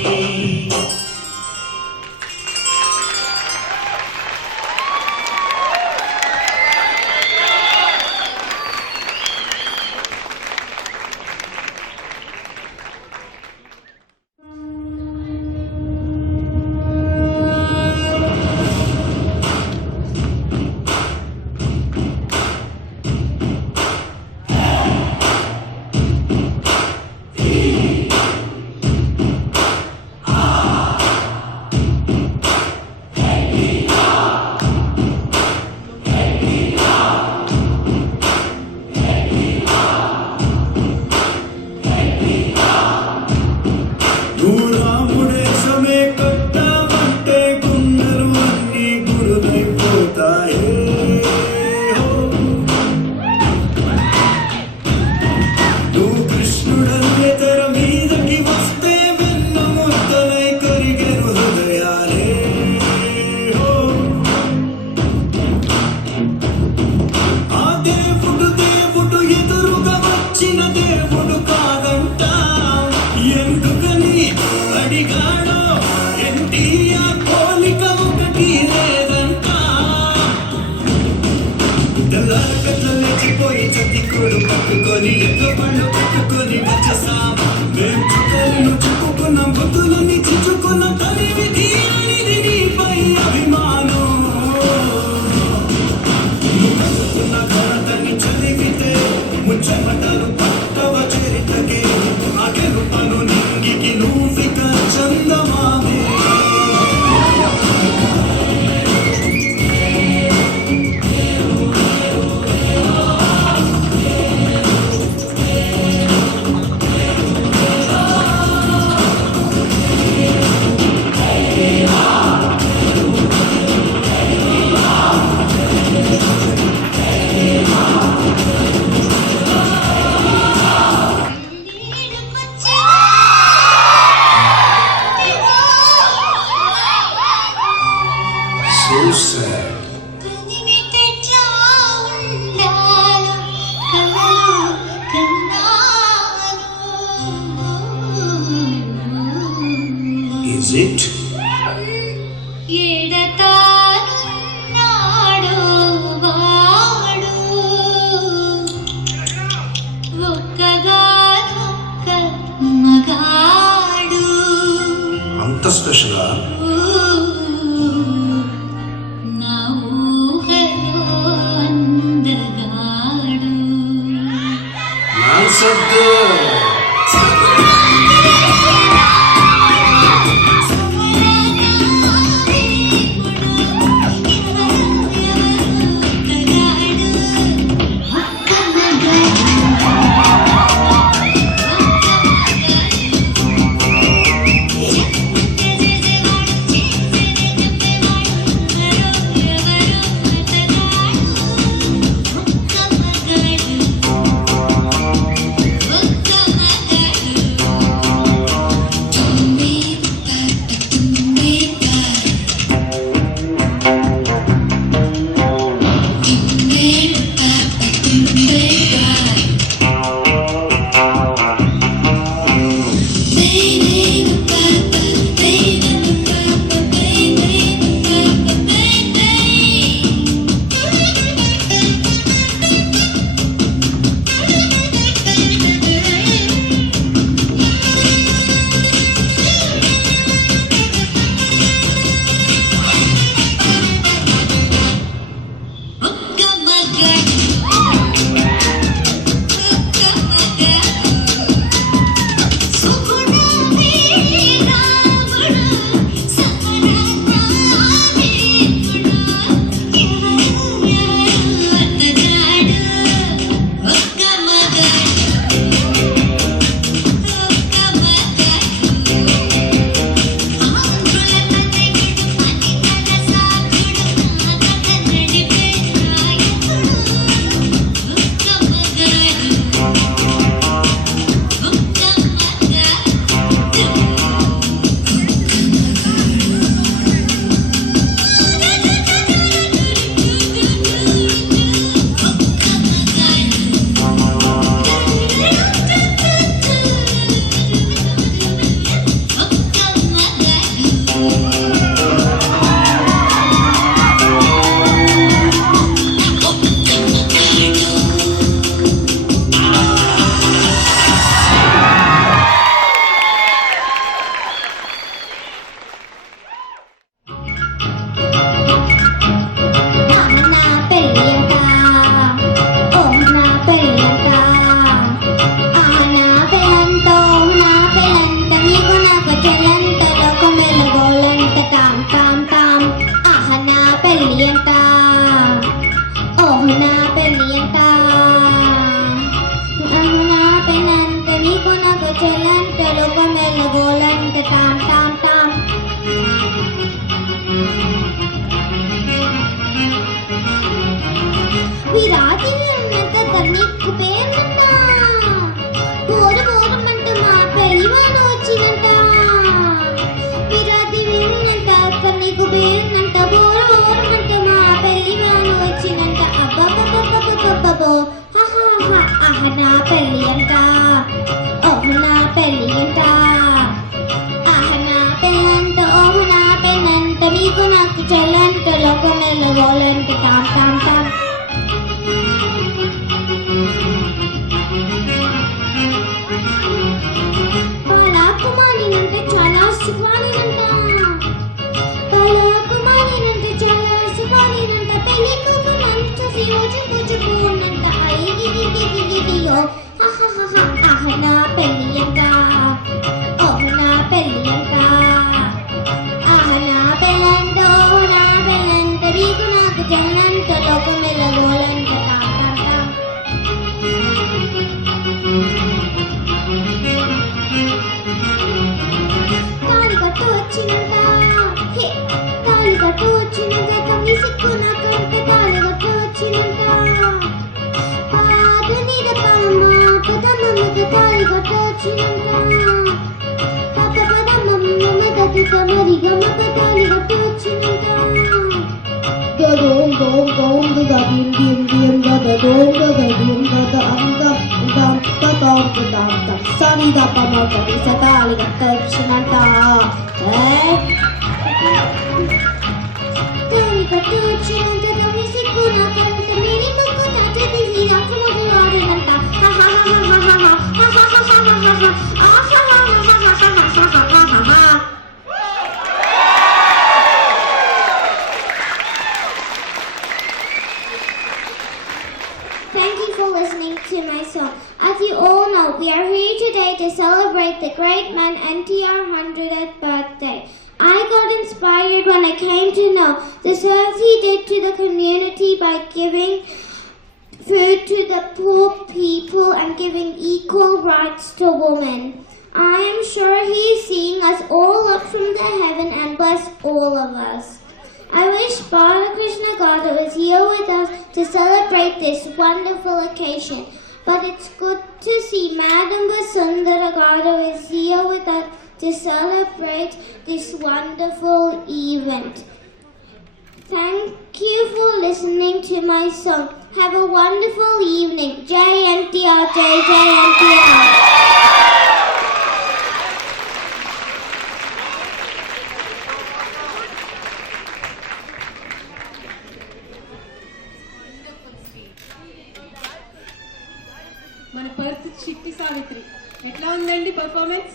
పట్టుకొని ఎక్కబళ్ళు పట్టుకొని వచ్చేసాం మేము చుక్కలను చుక్కుకున్నాం బొత్తులని చించుకున్నాం తనివి తీయనిది నీపై అభిమానం నువ్వు కలుగుతున్న ఘనతని చదివితే ముచ్చమటలు పట్టవ చరితకే ఆ గెలుపను నింగికి నువ్విక చందమామే Is it? అంత స్పెషలా కుబేరునంట బోరు బోరమంటూ మా పెళ్ళివాడు వచ్చినంట విరాది విన్నంట తల్లి కుబేరునంట బోరు బోరమంటూ మా పెళ్ళివాడు వచ్చినంట అబ్బబ్బబ్బబ్బబ్బబ్బో ఆహా నా పెళ్ళి అంట ఓహ్ నా పెళ్ళి అంట ఆహా నా పెళ్ళంట ఓహ్ నా పెళ్ళంట మీకు నాకు చెల్లంట లోకమెల్ల గోలంట టామ్ టామ్ టామ్ బాలాకుమారినంటే చాలా సుఖానినంట బాలాకుమారినంటే చాలా సుఖానినంట పెళ్లి కూతురు నన్ను చూసి ఊచుకున్నంట అయ్యో ఆహ్ నా పెళ్ళి అంట ఓహ్ నా పెళ్ళి అంట ఆహ్ నా పెళ్ళంట ఓహ్ నా పెళ్ళంట మీకు నాకు జనంత లోకమెల్ల గోలంట టామ్ టామ్ టామ్ తాళికట్టు వచ్చినంత హే తాళికట్టు వచ్చినంత తమ్మి సిక్కు నాకంట తాళికట్టు వచ్చినంత పాద నీడ పరమ పదమమ్మక తాళికట్టు వచ్చినంత పద పదమమ్మ మదతిక మరిగమక తాళికట్టు వచ్చినంత గోం గోం గోం గదిం దిం దిం గద గోం గదిం గద అంగం దం తతం దం దం సని దపమ గది సతాలి గట్టచ్చినంత తాలి గట్టచ్చినంత తమి సిక్కు నాకంట మేని కుక్కు తాటి తీసి అప్పుడు వాడినంట Thank you for listening to my song. As you all know, we are here today to celebrate the great man NTR 100th birthday. I got inspired when I came to know the service he did to the community by giving food to the poor people and giving equal rights to women. I am sure he is seeing us all up from the heaven and bless all of us. I wish Balakrishna Gada was here with us to celebrate this wonderful occasion. But it's good to see Madam Vasundara Gada is here with us to celebrate this wonderful event. Thank you for listening to my song. Have a wonderful evening. Jai NTR, Jai Jai NTR. మన Perth చిట్టి సావిత్రి ఎట్లా ఉందండి performance?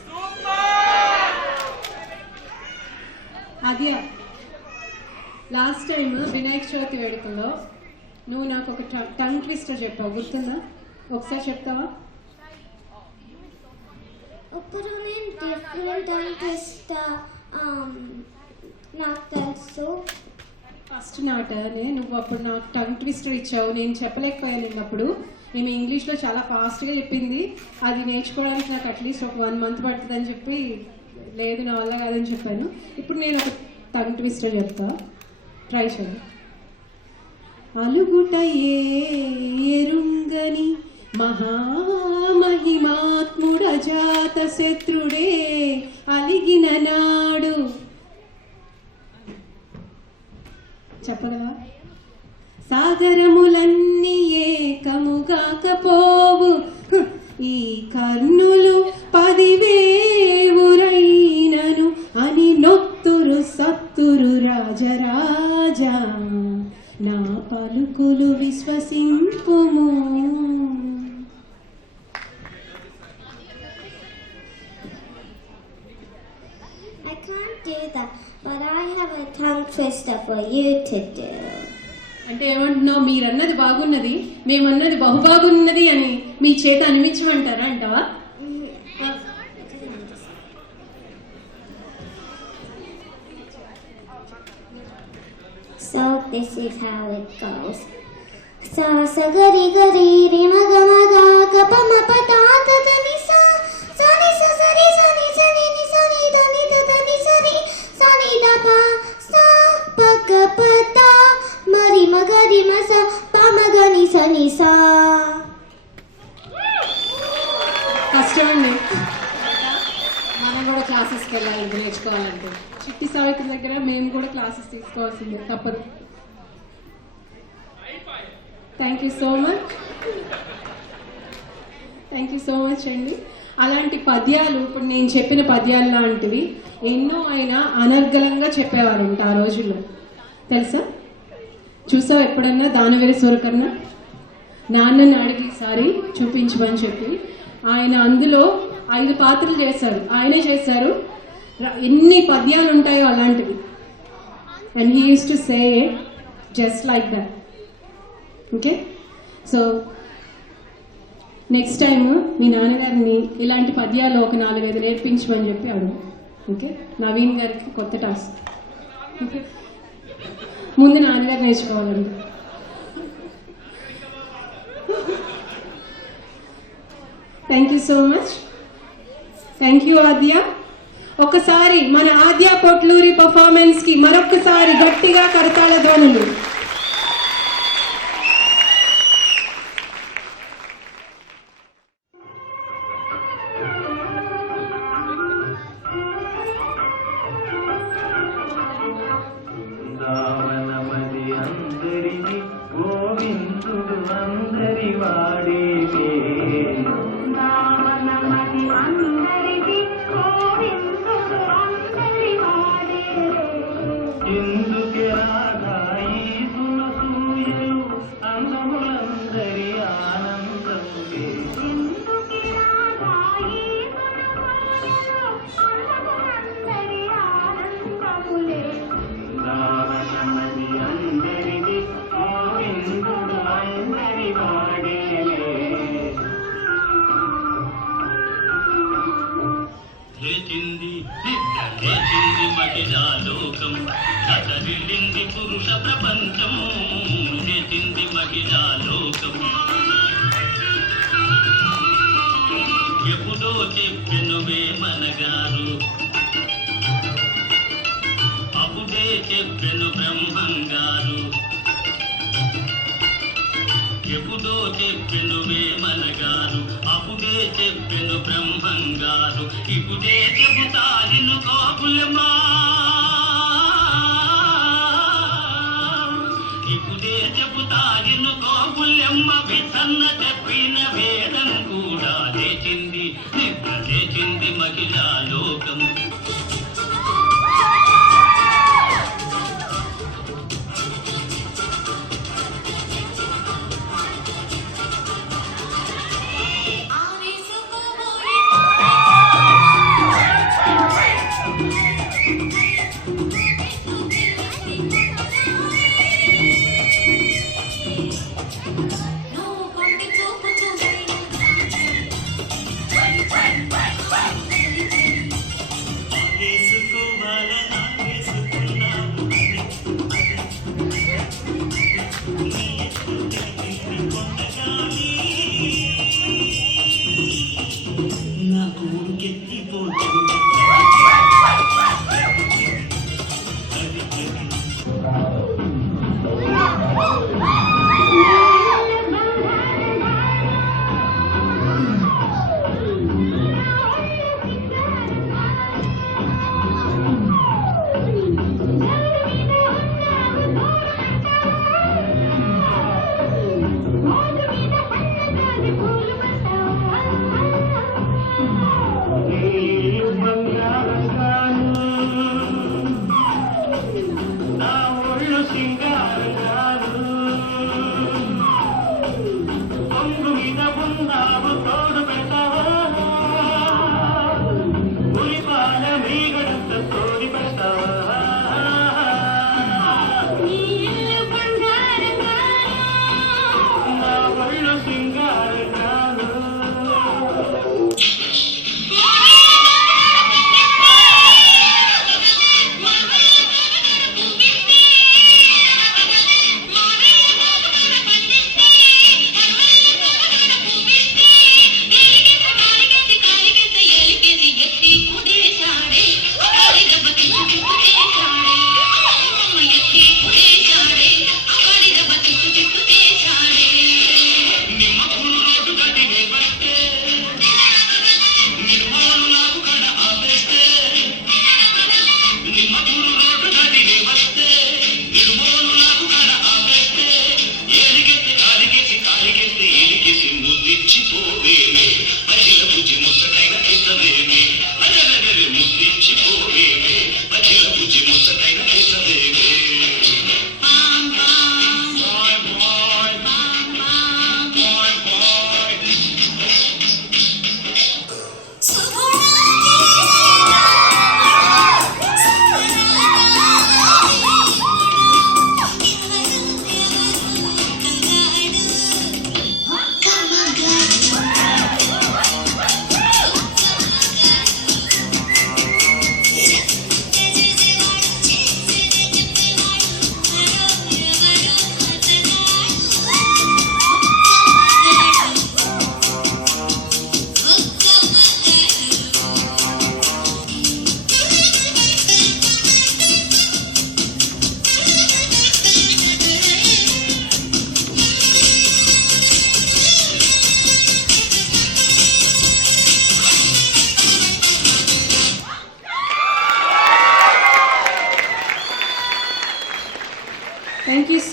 అది last time Vinayaka Chavithi వేడుకల్లో నువ్వు నాకు ఒక tongue twister చెప్పావు, గుర్తుందా? ఒకసారి చెప్తావా? ఇప్పుడు నేను డిఫరెంట్ ట్విస్టర్ నాకు తెలుసు. ఫస్ట్ నాటనే నువ్వు అప్పుడు నాకు టంగ్ ట్విస్టర్ ఇచ్చావు, నేను చెప్పలేకపోయాను. అప్పుడు మేము ఇంగ్లీష్లో చాలా ఫాస్ట్గా చెప్పింది, అది నేర్చుకోవడానికి నాకు అట్లీస్ట్ ఒక 1 month పడుతుందని చెప్పి లేదు నా వల్ల కాదని చెప్పాను. ఇప్పుడు నేను ఒక టంగ్ ట్విస్టర్ చెప్తా, ట్రై చేయండి. అలుగుటయే ఎరుంగని మహామహిమాత్ముడజాత శత్రుడే అలిగిన నాడు. చెప్పగలవా? సాగరములన్నీ ఏకముగాకపోవు, ఈ కర్ణులు 10,000 అని నొత్తురు సత్తురు రాజరాజా, నా పలుకులు విశ్వసింపుము. I can't do that, but I have a tongue twister for you to do. అంటే ఏమంటున్నావు? మీరన్నది బాగున్నది, మేమన్నది బహుబాగున్నది అని మీ చేత అనిపించమంటారా అంటావా? So this is how it goes. Sa sa gari gari re ma ga pa ma pa ta ta ta ni sa ni sa sa ni sa ni sa ni ni sa ni da ni da da ni sa ni da pa sa pa ga pa ta ma ri ma ga ri ma sa pa ma ga ni sa ni sa. చూడండి మనం కూడా క్లాసెస్కి వెళ్ళాలి ఇది నేర్చుకోవాలంటే. చిట్టి సావిత్రి దగ్గర మేము కూడా క్లాసెస్ తీసుకోవాల్సిందే, తప్పదు. Thank you so much, thank you so much అండి. అలాంటి పద్యాలు ఇప్పుడు నేను చెప్పిన పద్యాలు లాంటివి ఎన్నో ఆయన అనర్గళంగా చెప్పేవారంట ఆ రోజుల్లో, తెలుసా? చూసావు ఎప్పుడన్నా దానవేరి సూరకర్ణ? నాన్నని అడిగి ఈసారి చూపించమని చెప్పి ఆయన అందులో 5 పాత్రలు చేశారు, ఆయనే చేశారు. ఎన్ని పద్యాలు ఉంటాయో అలాంటివి. And he use to say just like that. Okay, so next time మీ నాన్నగారిని ఇలాంటి పద్యాలు ఒక 4-5 నేర్పించమని చెప్పి అడుగు. ఓకే, నవీన్ గారికి కొత్త టాస్క్. ఓకే, ముందు నాన్నగారు నేర్చుకోవాలండి. Thank you so much, thank you Aadya. ఒకసారి మన ఆద్య పొట్లూరి పర్ఫార్మెన్స్ కి మరొకసారి గట్టిగా కరతాళ ధ్వనులు. రావణమది అందరిని గోవిందుడు అందరి వాడేవే. ఎందుకే రాగాయి సునసూయలు అందములందరి ఆనందములే. రావణమది అందరిని గోవిందుడు అందరి వాడేవే. లేచింది నిద్ర లేచింది మహిళా లోకం, కదలిల్లింది పురుష ప్రపంచం. లేచింది మహిళా లోకం, ఎప్పుడో చెప్పెనువే మనగారు, అప్పుడే చెప్పెను బ్రహ్మంగారు. ఎప్పుడో చెప్పెను వేమనగారు, అప్పుడే చెప్పెను బ్రహ్మంగారు. ఇప్పుడే చెబుతాను కోపులమా, ఇప్పుడే చెబుతాను కోపులమ్మ. విసన్న చెప్పిన వేదం కూడా లేచింది నిద్ర లేచింది మహిళా లోకం.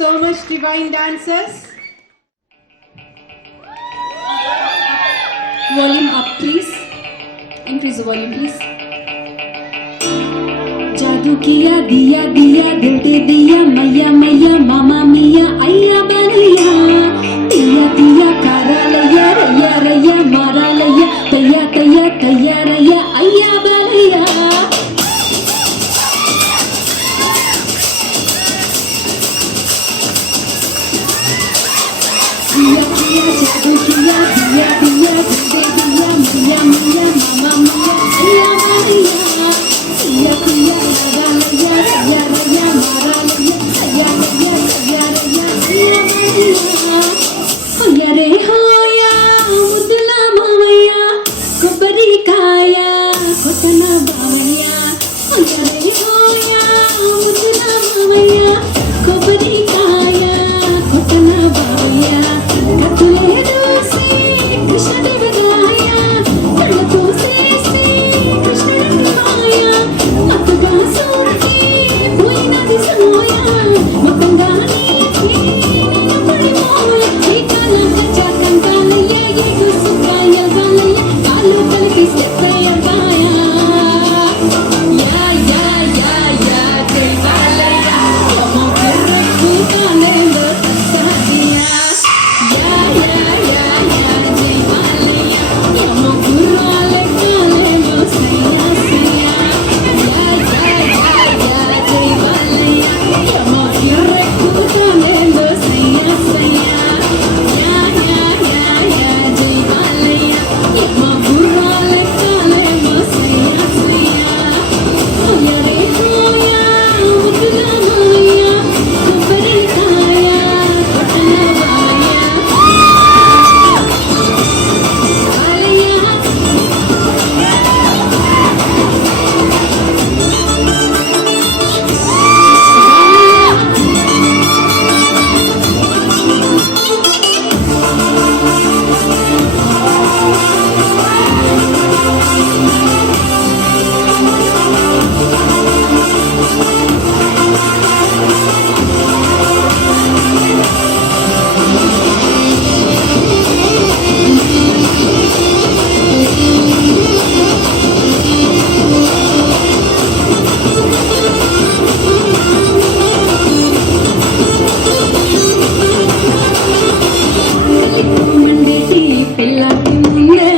so much, divine dancers. Volume up, please. Increase the volume, please. जादू किया दिया दिया दिल दे दिया मैया मैया मामा मिया अय्या बलिया दिया दिया कारा लया रया रया मारा लया तैया तैया तैया रया अय्या बलिया दिया दिया जादू किया दिया दिया दिल दे दिया मैया मैया मामा मिया अय्या बलिया दिया दिया लगा लया रया रया मारा लया तैया तैया तैया रया अय्या बलिया होया रे होया मुदला मावయ్య కొబ్బరికాయ కొత్తన బావయ్య होया रे होया मुदला मावయ్య కొబ్బరికాయ కొత్తన బావయ్య కత్తులే దూసి కృష్ణదేవరాయ కళ్ళతో చేసి కృష్ణరాయ మత్తుగా సోకి పోయినది సోయ మొత్తంగా నీకి నేను పడిపోయ ఈ కాలం చక్కంకాలయ్య ఎటు సుఖాయ వాళ్ళయ్య కాలు కలిపి స్టెప్పయ్య బాయ యా యా యా యా జై వాళ్ళయ్య como que recutando tastadía yeah yeah yeah yeah జై వాళ్ళయ్య como curro అలెకాలేమో సయ్యా సయ్యా యా యా యా యా జై వాళ్ళయ్య como que recutando సయ్యా సయ్యా యా యా యా యా జై వాళ్ళయ్య como curro అలెకాలేమో సయ్యా సయ్యా होया रे होया मुदला मावయ్య కొబ్బరికాయ కొట్టన మండేటి పిల్లకి ముందే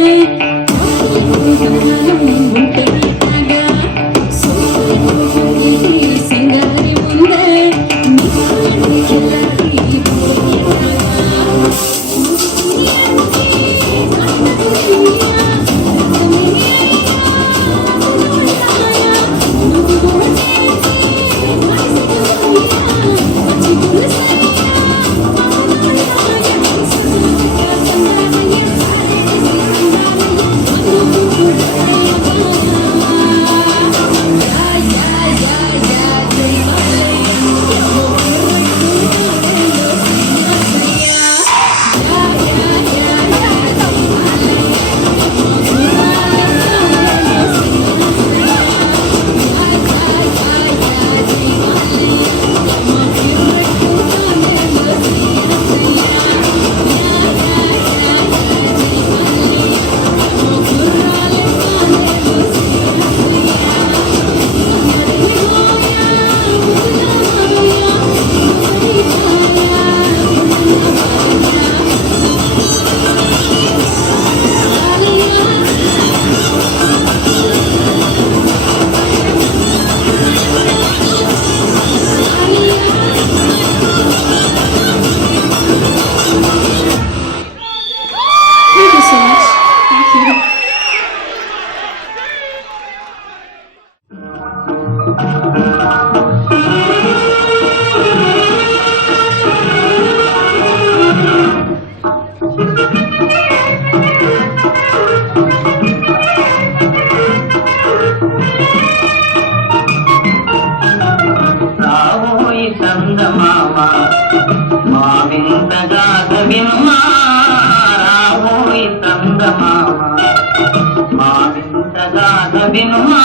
ఉంటే నాగా సోకి సింగారి ముందే నీకు కిల్లకి Thank you so much. Thank you. రావోయి చందమామ మా వింతగా వినుమా రావోయి చందమామ మా వింతగా వినుమా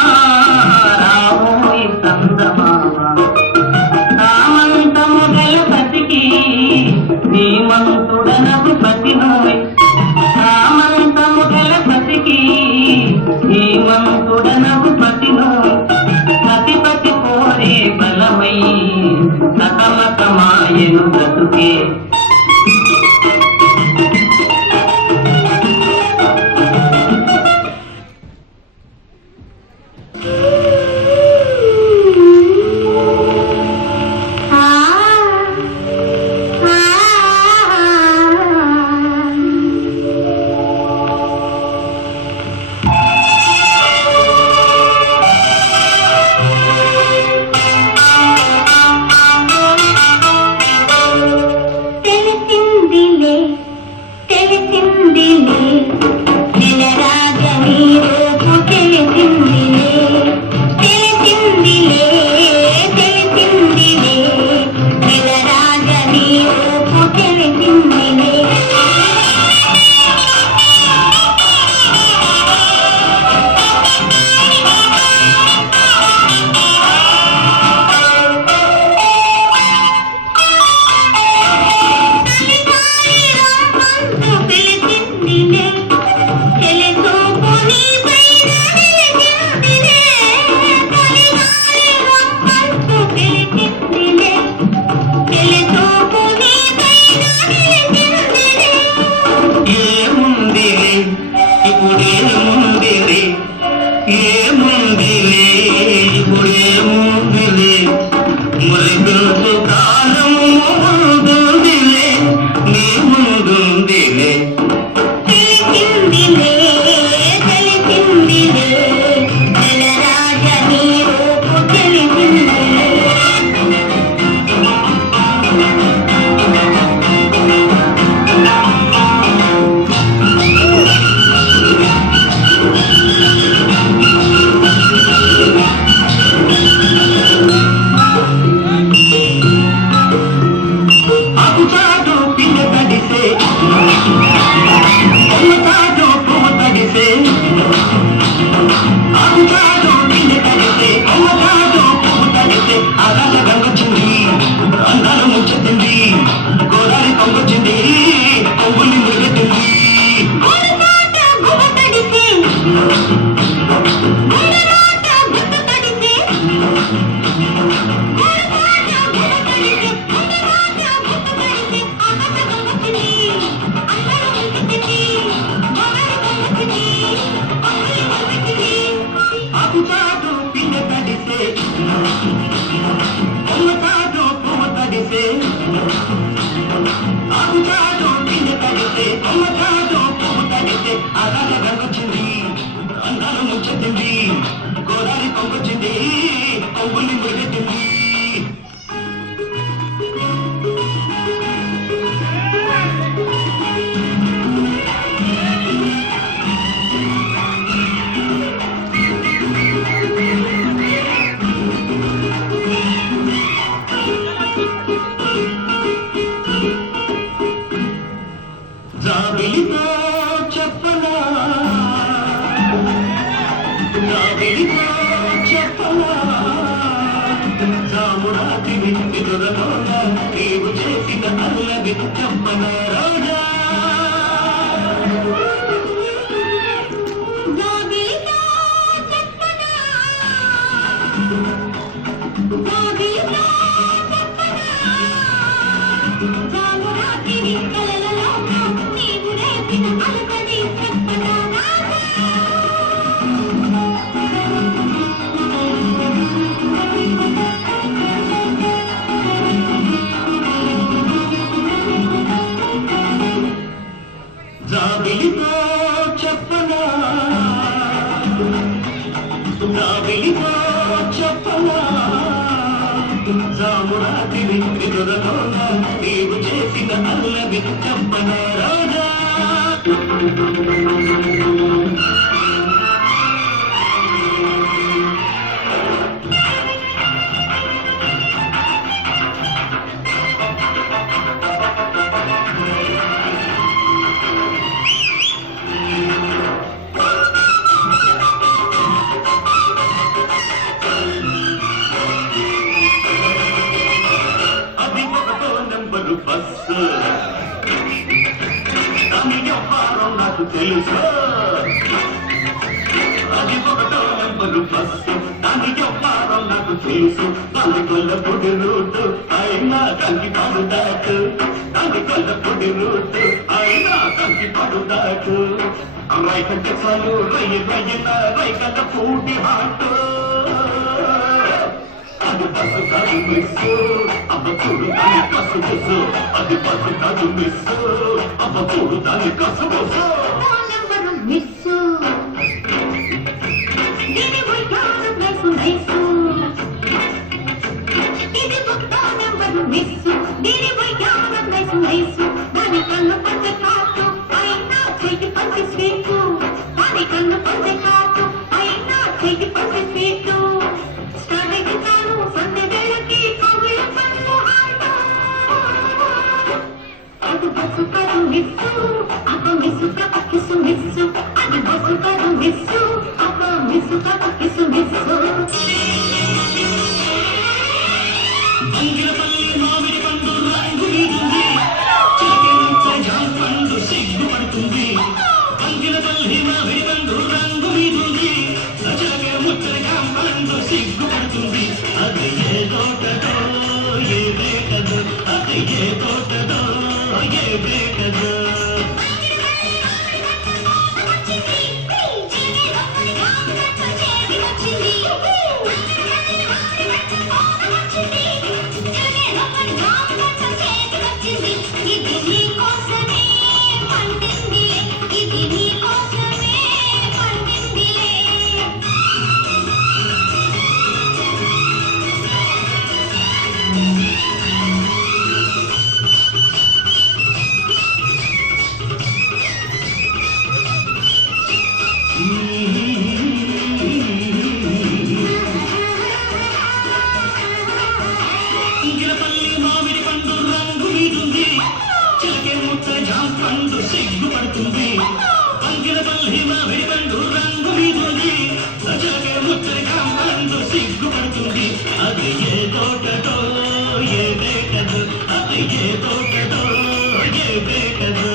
రావోయి చందమామ రామంతము గల బతికి ధీమంతుడనకు పతి నోయ్ సామంతము గల పతికి ధీమంతుడనకు పతి నోయ్ పతి కోరే బలమై సతమతమాయను బ్రతుకే అది ఒకటో నెంబరు బస్సు తెలుసు అది ఒకటో నెంబరు బస్సు దాని వ్యవహారం నాకు తెలుసు దాని కొల్లపొడి రూటు అయినా కంకి పాడు దాటు దాని కొల్లపొడి రూటు అయినా కంకి పాడు దాటు రైకంటే చాలు రయ్యన రైకల పూటి హాటు అది బస్సు కాదు మిస్సు అబ్బ చూడు దాని కసు బస్సు అది బస్సు కాదు మిస్సు అబ్బ చూడు దాని కసు బస్సు మిస్సు దీని వైద్యాలు నైసు నైసు ఇది బుక్తో నెంబరు మిస్సు దీని వైద్యాలు నైసు నైసు దాని కన్ను పంచ కాటు అయినా చేతి పంచ స్వీటు దాని కన్ను పంచ కాటు అయినా చేతి పంచ స్వీటు స్టడీకి తాను సంధ్య వేళకి కవుల పన్ను ఆట అది బస్సు కాదు మిస్సు అప్ప మిస్సు కాక కిసు మిస్సు అది బస్సు కాదు మిస్సు అప్ప మిస్సు కాక కిసు మిస్సు అంగిరపల్లి మామిడి పండు రంగు మీదుంది చిలకెంత జామ పండు సిగ్గుపడుతుంది అంగిరపల్లి మామిడి పండు రంగు మీదుంది చిలకే ముచ్చట జామ పండు సిగ్గుపడుతుంది అది ఏ తోటదో ఏ వేటదో అది ఏ తోటదో ఏ వేటదో ఇది నీ కోసమే పండింది ఇది నీ కోసమే పండిందిలే అంగిరపల్లి మామిడి పండు రంగు మీదుంది చిలకే ముచ్చ జామ పండు సిగ్గుపడుతుంది అంగిరపల్లి మామిడి పండు రంగు మీదుంది చిలకే ముచ్చ జామ పండు సిగ్గుపడుతుంది అది ఏ తోటదో ఏ వేటదో అది ఏ తోటదో ఏ వేటదో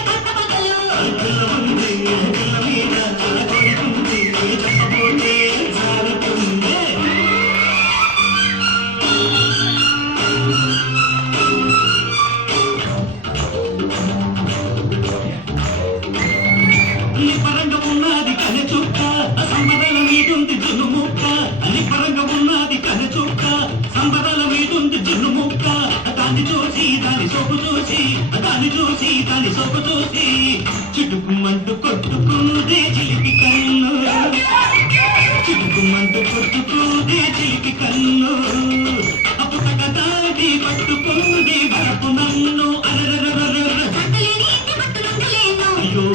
కష్టపడలు దాన్ని చూసి దాని సొగ చూసి చిటుకుమంటూ కొట్టుకుందే చిలిపి కన్ను చిటుకుమంటూ కొట్టుకుందే చిలిపి కన్ను అప్పుటక దాటి పట్టుకుంది గడపు నన్ను అయ్యో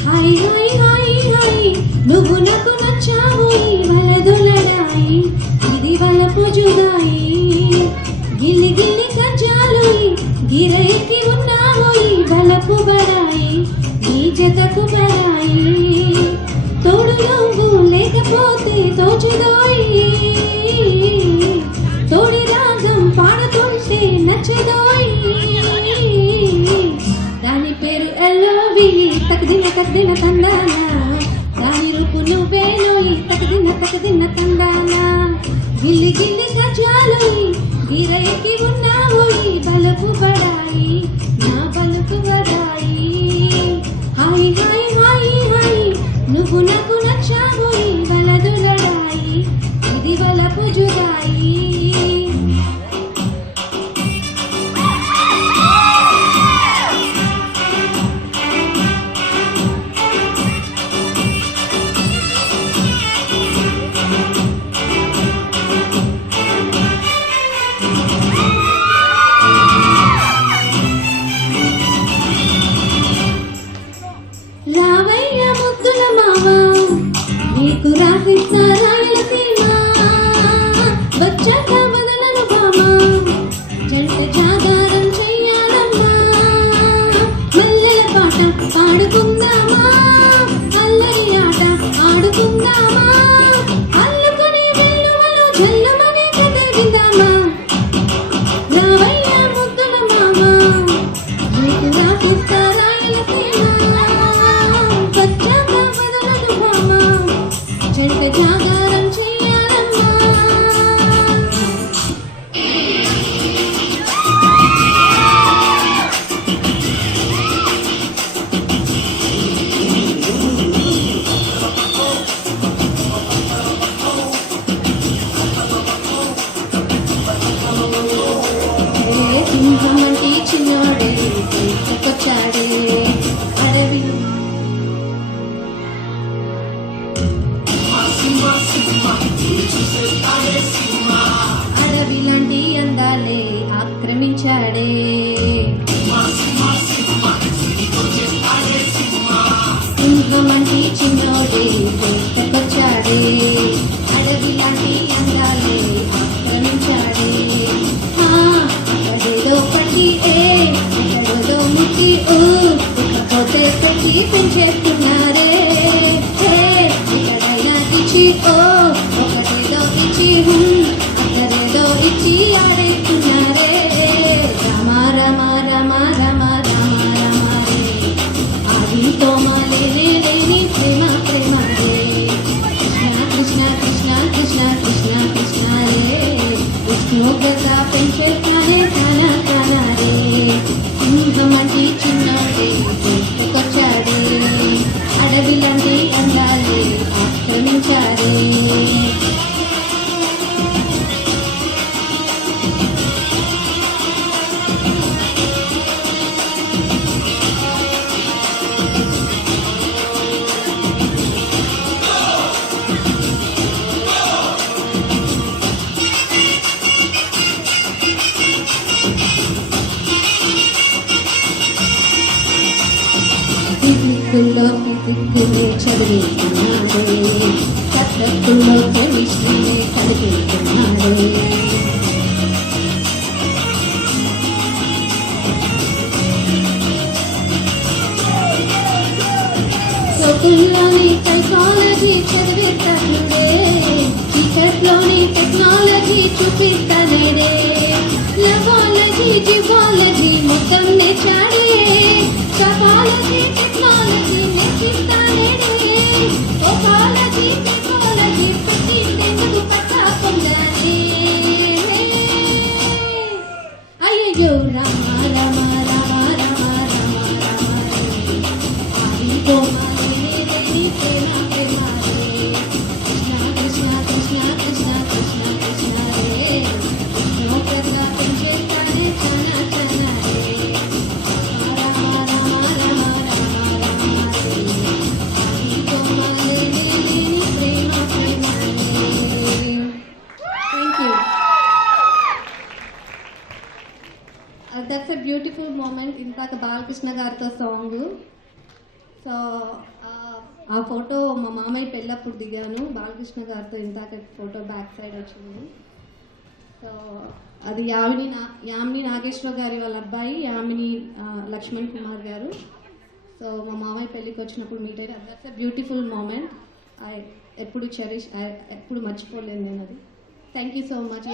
హాయ్ హాయ్ హాయ్ హాయ్ నువ్వు నాకు నచ్చావు వలదులడాయి ఇది వలపు జుదాయి గిల్లి గిల్లి కజ్జాలు గిరైకి ఉన్నావు వలపు బడాయి నీ జతకు బడాయి తోడు నువ్వు లేకపోతే తోచుదోయి తోడి రాగం పాడుతుంటే నచ్చదోయి దాని పేరు ఎల్లోవిలి తకదిన తందాన దాని రూపు నువ్వేలోయి తకదిన తందాన గిల్లి గిల్లి గజాలోయి గిరైకి ఉన్నావోయి బలపు బడాయి నా బలపు బడాయి హాయ్ హాయ్ హాయ్ హాయ్ నువ్వు నాకు నచ్చావోయి వలదులడాయి ఇది వలపు జుదాయి రావయ్య ముద్దుల మామ నీకు రాసిస్తా రాయలసీమ వచ్చాక వదలను బామ జంట జాగారం చెయ్యాలమ్మా మల్లెల పాట పాడుకుందామా అల్లరి ఆట ఆడుకుందామా అల్లుకునే వెల్లువలో జల్లమనే కదిలిందామా రావయ్య ముద్దుల మామ నీకు రాసిస్తా రాయలసీమ వచ్చాక వదలను బామ జంట జాగారం చెయ్యాలమ్మా సింహమంటి చిన్నోడే తీసుకొచ్చాడే అడవి అడవి లాంటి అందాలే ఆక్రమించాడే సింహమంటి చిన్నోడే తీసుకొచ్చాడే అడవి లాంటి అందాలే ఆక్రమించాడే అక్కడేదో పట్టి ఎక్కడేదో ముట్టి ఇకపోతే పెట్టి పెంచేస్తున్నారే ఎక్కడైనా ఇచ్చి ఒకటేదో ఇచ్చి అక్కడేదో ఇచ్చి ఆడేస్తున్నారే రమ రమ రమ రమ రమ రమ రే ఆదితో మాలేనే లేని ప్రేమ ప్రేమ రే ఫిజిక్స్లోకి దిక్కులే చదివిస్తున్నాడే సబ్జెక్టుల్లో కెమిస్ట్రీనే చదివిస్తున్నాడే స్కూల్లోని సైకాలజీ చదివిస్తానుడే టీచర్స్లోని టెక్నాలజీ చూపిస్తానేడే లవాలజీ జివాలజీ మొత్తం నేర్చాడే సవాలజీ టెక్నాలజీ నేర్పిస్తానేడే ఓకాలజీ టెక్నాలజీ పెట్టి తెగులు పట్టాకుండానే అయ్యో రామ రామ రామ రామ రామ రామ హరి ఓం That's a beautiful moment. ఇందాక బాలకృష్ణ గారితో సాంగ్. సో ఆ ఫోటో మా మామయ్య పెళ్ళప్పుడు దిగాను బాలకృష్ణ గారితో. ఇందాక ఫోటో బ్యాక్ సైడ్ వచ్చింది. సో అది యామిని నాగేశ్వర గారి వాళ్ళ అబ్బాయి యామిని లక్ష్మణ్ కుమార్ గారు. సో మా మామయ్య పెళ్ళికి వచ్చినప్పుడు మీట్ అయ్యారు. That's a beautiful moment. ఎప్పుడు మర్చిపోలేను నేను అది. Thank you so much.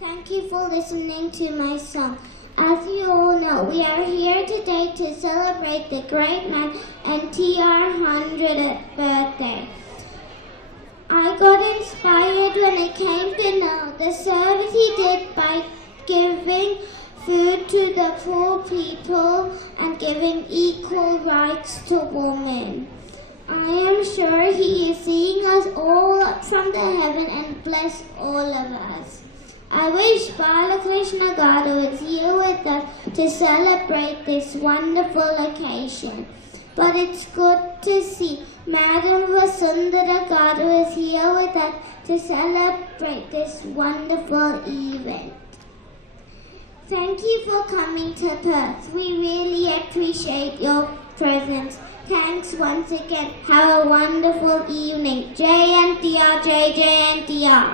Thank you for listening to my song. As you all know, we are here today to celebrate the great man NTR 100th birthday. I got inspired when I came to know the service he did by giving food to the poor people and giving equal rights to women. I am sure he is seeing us all up from the heaven and bless all of us. I wish Balakrishna Garu is here with us to celebrate this wonderful occasion. but it's good to see Madam Vasundhara Garu is here with us to celebrate this wonderful event. Thank you for coming to Perth. We really appreciate your presence. Thanks once again. Have a wonderful evening. JNTR, JNTR.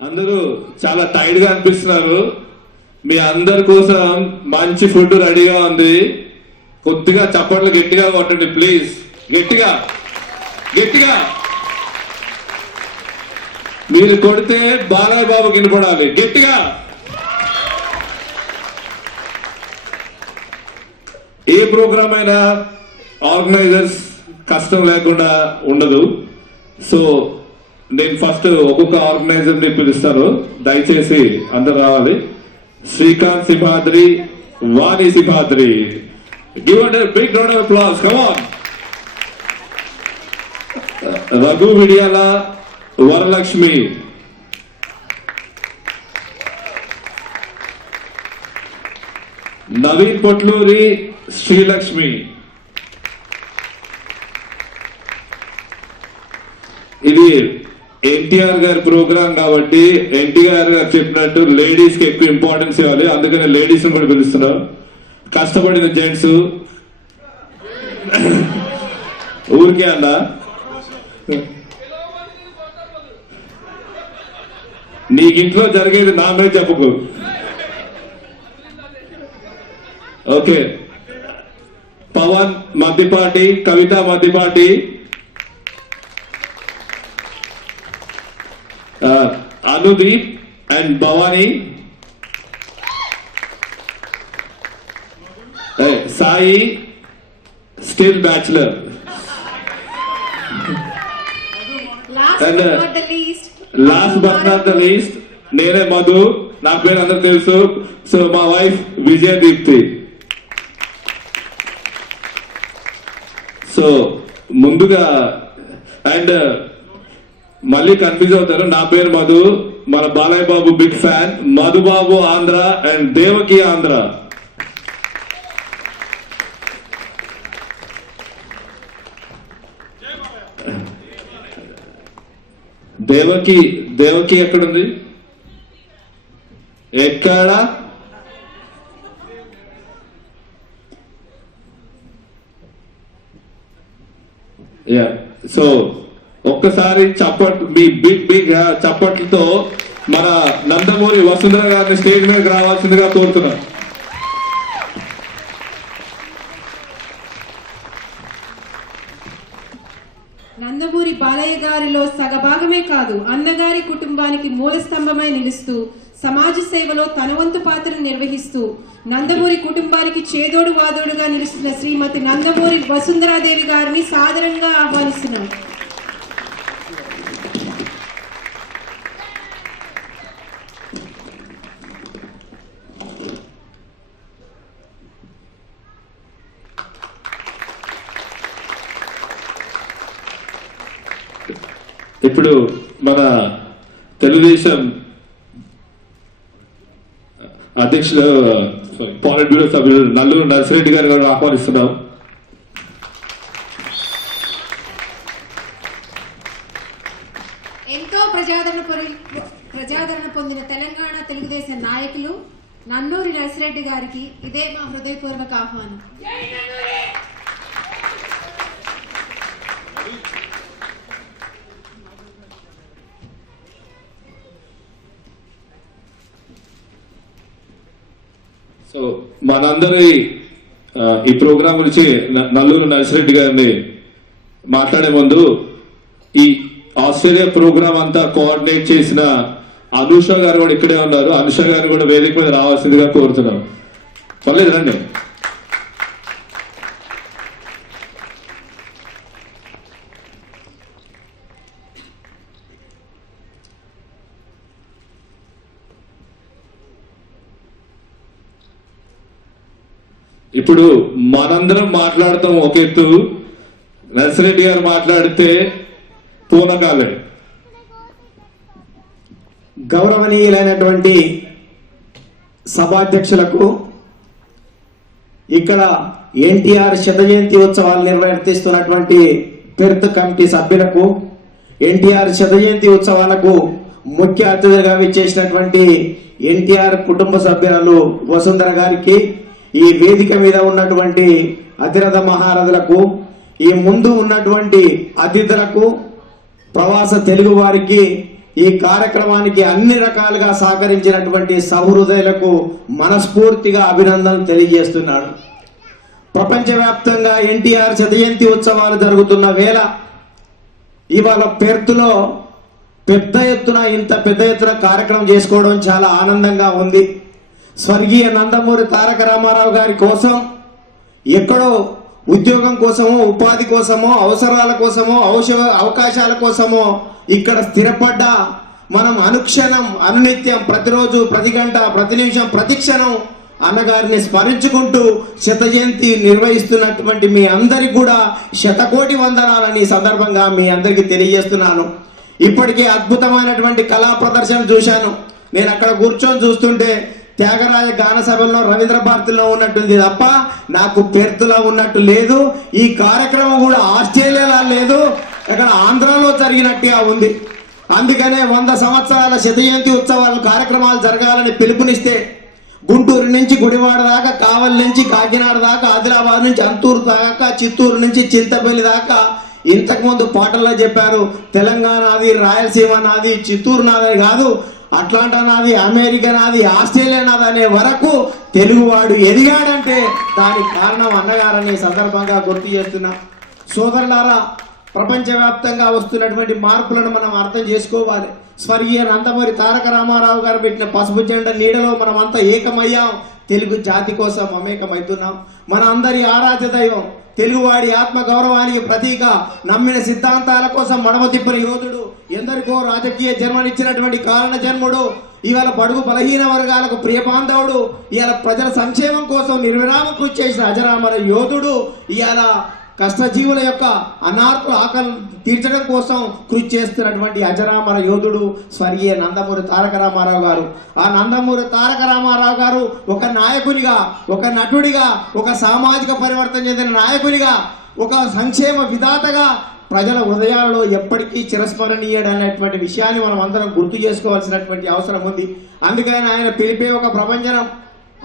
అందరూ చాలా tired గా అనిపిస్తున్నారు. మీ అందరి కోసం మంచి food రెడీగా ఉంది. కొద్దిగా చప్పట్లు గట్టిగా కొట్టండి ప్లీజ్. గట్టిగా గట్టిగా మీరు కొడితే బాలయ్య బాబు వినపడాలి. గట్టిగా. ఏ ప్రోగ్రామ్ అయినా ఆర్గనైజర్స్ కష్టం లేకుండా ఉండదు. సో నేను ఫస్ట్ ఒక్కొక్క ఆర్గనైజర్ ని పిలుస్తాను. దయచేసి అందరు రావాలి. Srikanth Simhadri, Vani Simhadri. Give a big round of applause. Come on. Raghu Vidiyala, Varalakshmi. Naveen Potluri, Srilakshmi. ఇది ఎన్టీఆర్ గారి ప్రోగ్రాం కాబట్టి ఎన్టీఆర్ గారు చెప్పినట్టు లేడీస్ కి ఎక్కువ ఇంపార్టెన్స్ ఇవ్వాలి. అందుకని లేడీస్ కూడా పిలుస్తున్నాం. కష్టపడిన జెంట్స్ ఊరికే అన్న నీకింట్లో జరిగేది నా మీద చెప్పుకో. Okay. Pavan Maddipati, Kavitha Maddipati, Anudeep and Bhavani, Sai still bachelor, and last but not the least నేనే మధు. నా పేరు అందరూ తెలుసు. సో మా వైఫ్ విజయ దీప్తి. సో ముందుగా అండ్ మళ్ళీ కన్ఫ్యూజ్ అవుతారు. నా పేరు మధు. మన Balayya Babu big fan. Madhubabu Andhra and Devaki Andhra. Devaki ఎక్కడుంది? ఎక్కడ? సో ఒక్కసారి మీ బిగ్ చప్పట్లతో మన నందమూరి వసుంధర గారిని స్టేజ్ మీదకి రావాల్సిందిగా కోరుతున్నాను. నందమూరి బాలయ్య గారిలో సగభాగమే కాదు, అన్నగారి కుటుంబానికి మూల స్తంభమై నిలుస్తూ సమాజ సేవలో తన వంతు పాత్రను నిర్వహిస్తూ నందమూరి కుటుంబానికి చేదోడు వాదోడుగా నిలుస్తున్న శ్రీమతి నందమూరి వసుంధరాదేవి గారిని సాదరంగా ఆహ్వానిస్తున్నాం. ఇప్పుడు మన తెలుగుదేశం అధ్యక్షులు పాలిట్ బ్యూరో సభ్యులు నల్లూరు నర్సిరెడ్డి గారు కూడా ఆహ్వానిస్తున్నాం. ఎంతో ప్రజాదరణ పొందిన తెలంగాణ తెలుగుదేశం నాయకులు నన్నూరి నర్సిరెడ్డి గారికి ఇదే మా హృదయపూర్వక ఆహ్వానం. సో మనందరి ఈ ప్రోగ్రాం గురించి నల్లూరు నర్సిరెడ్డి గారిని మాట్లాడే ముందు ఈ ఆస్ట్రేలియా ప్రోగ్రాం అంతా కోఆర్డినేట్ చేసిన అనుష గారు కూడా ఇక్కడే ఉన్నారు. అనుష గారు కూడా వేదిక మీద రావాల్సిందిగా కోరుతున్నాం. పర్లేదు రండి. ఇప్పుడు మనందరం మాట్లాడతాం ఒక ఎత్తు, నర్సిరెడ్డి గారు మాట్లాడితే పూనకాలే. గౌరవనీయులైనటువంటి సభాధ్యక్షులకు, ఇక్కడ ఎన్టీఆర్ శత జయంతి ఉత్సవాలు నిర్వర్తిస్తున్నటువంటి పెర్త్ కమిటీ సభ్యులకు, ఎన్టీఆర్ శత జయంతి ఉత్సవాలకు ముఖ్య అతిథిగా విచ్చేసినటువంటి ఎన్టీఆర్ కుటుంబ సభ్యులు వసుంధర గారికి, ఈ వేదిక మీద ఉన్నటువంటి అతిరథ మహారథులకు, ఈ ముందు ఉన్నటువంటి అతిథులకు, ప్రవాస తెలుగు వారికి, ఈ కార్యక్రమానికి అన్ని రకాలుగా సహకరించినటువంటి సహృదయులకు మనస్ఫూర్తిగా అభినందనలు తెలియజేస్తున్నాడు. ప్రపంచవ్యాప్తంగా ఎన్టీఆర్ శత జయంతి ఉత్సవాలు జరుగుతున్న వేళ ఇవాళ పెర్త్లో ఇంత పెద్ద ఎత్తున కార్యక్రమం చేసుకోవడం చాలా ఆనందంగా ఉంది. స్వర్గీయ నందమూరి తారక రామారావు గారి కోసం ఎక్కడో ఉద్యోగం కోసమో, ఉపాధి కోసమో, అవసరాల కోసమో, అవకాశాల కోసమో ఇక్కడ స్థిరపడ్డ మనం అనుక్షణం, అనునిత్యం, ప్రతిరోజు, ప్రతి గంట, ప్రతి నిమిషం, ప్రతి క్షణం అన్నగారిని స్మరించుకుంటూ శత జయంతి నిర్వహిస్తున్నటువంటి మీ అందరికి కూడా శతకోటి వందనాలని సందర్భంగా మీ అందరికీ తెలియజేస్తున్నాను. ఇప్పటికే అద్భుతమైనటువంటి కళా ప్రదర్శన చూశాను. నేను అక్కడ కూర్చొని చూస్తుంటే త్యాగరాజ గాన సభల్లో, రవీంద్ర భారతిలో ఉన్నట్టుంది తప్ప నాకు పెర్త్లో ఉన్నట్టు లేదు. ఈ కార్యక్రమం కూడా ఆస్ట్రేలియాలో లేదు, ఇక్కడ ఆంధ్రాలో జరిగినట్టుగా ఉంది. అందుకనే 100 సంవత్సరాల శత జయంతి ఉత్సవాలు కార్యక్రమాలు జరగాలని పిలుపునిస్తే గుంటూరు నుంచి గుడివాడ దాకా, కావలి నుంచి కాకినాడ దాకా, ఆదిలాబాద్ నుంచి అంతూరు దాకా, చిత్తూరు నుంచి చింతపల్లి దాకా, ఇంతకుముందు పాటల్లో చెప్పారు తెలంగాణ నాది, రాయలసీమ నాది, చిత్తూరు నాది కాదు, అట్లాంటా నాది, అమెరికా నాది, ఆస్ట్రేలియా నాది అనే వరకు తెలుగువాడు ఎదిగాడంటే దానికి కారణం అన్నగారని సందర్భంగా గుర్తు చేస్తున్నా. సోదరులారా, ప్రపంచవ్యాప్తంగా వస్తున్నటువంటి మార్పులను మనం అర్థం చేసుకోవాలి. స్వర్గీయ నందమూరి తారక రామారావు గారు పెట్టిన పసుపు జెండా నీడలో మనం అంతా ఏకమయ్యాం. తెలుగు జాతి కోసం మమేకమవుతున్నాం. మన అందరి ఆరాధ్య దైవం, తెలుగువాడి ఆత్మ గౌరవానికి ప్రతీక, నమ్మిన సిద్ధాంతాల కోసం మడమ తిప్పని యోధుడు, ఎందరికో రాజకీయ జన్మనిచ్చినటువంటి కారణ జన్ముడు, ఇవాళ బడుగు బలహీన వర్గాలకు ప్రియబాంధవుడు, ఇవాళ ప్రజల సంక్షేమం కోసం నిర్విరామ కృషి చేసిన అజరామర యోధుడు, ఇవాళ కష్టజీవుల యొక్క అనార్కుల ఆకలి తీర్చడం కోసం కృషి చేస్తున్నటువంటి అజరామర యోధుడు స్వర్గీయ నందమూరి తారక రామారావు గారు. ఆ నందమూరి తారక రామారావు గారు ఒక నాయకునిగా, ఒక నటుడిగా, ఒక సామాజిక పరివర్తన చెందిన నాయకునిగా, ఒక సంక్షేమ విధాతగా ప్రజల హృదయాలలో ఎప్పటికీ చిరస్మరణీయుడు అనేటువంటి విషయాన్ని మనం అందరం గుర్తు చేసుకోవాల్సినటువంటి అవసరం ఉంది. అందుకని ఆయన పిలిపే ఒక ప్రభంజనం.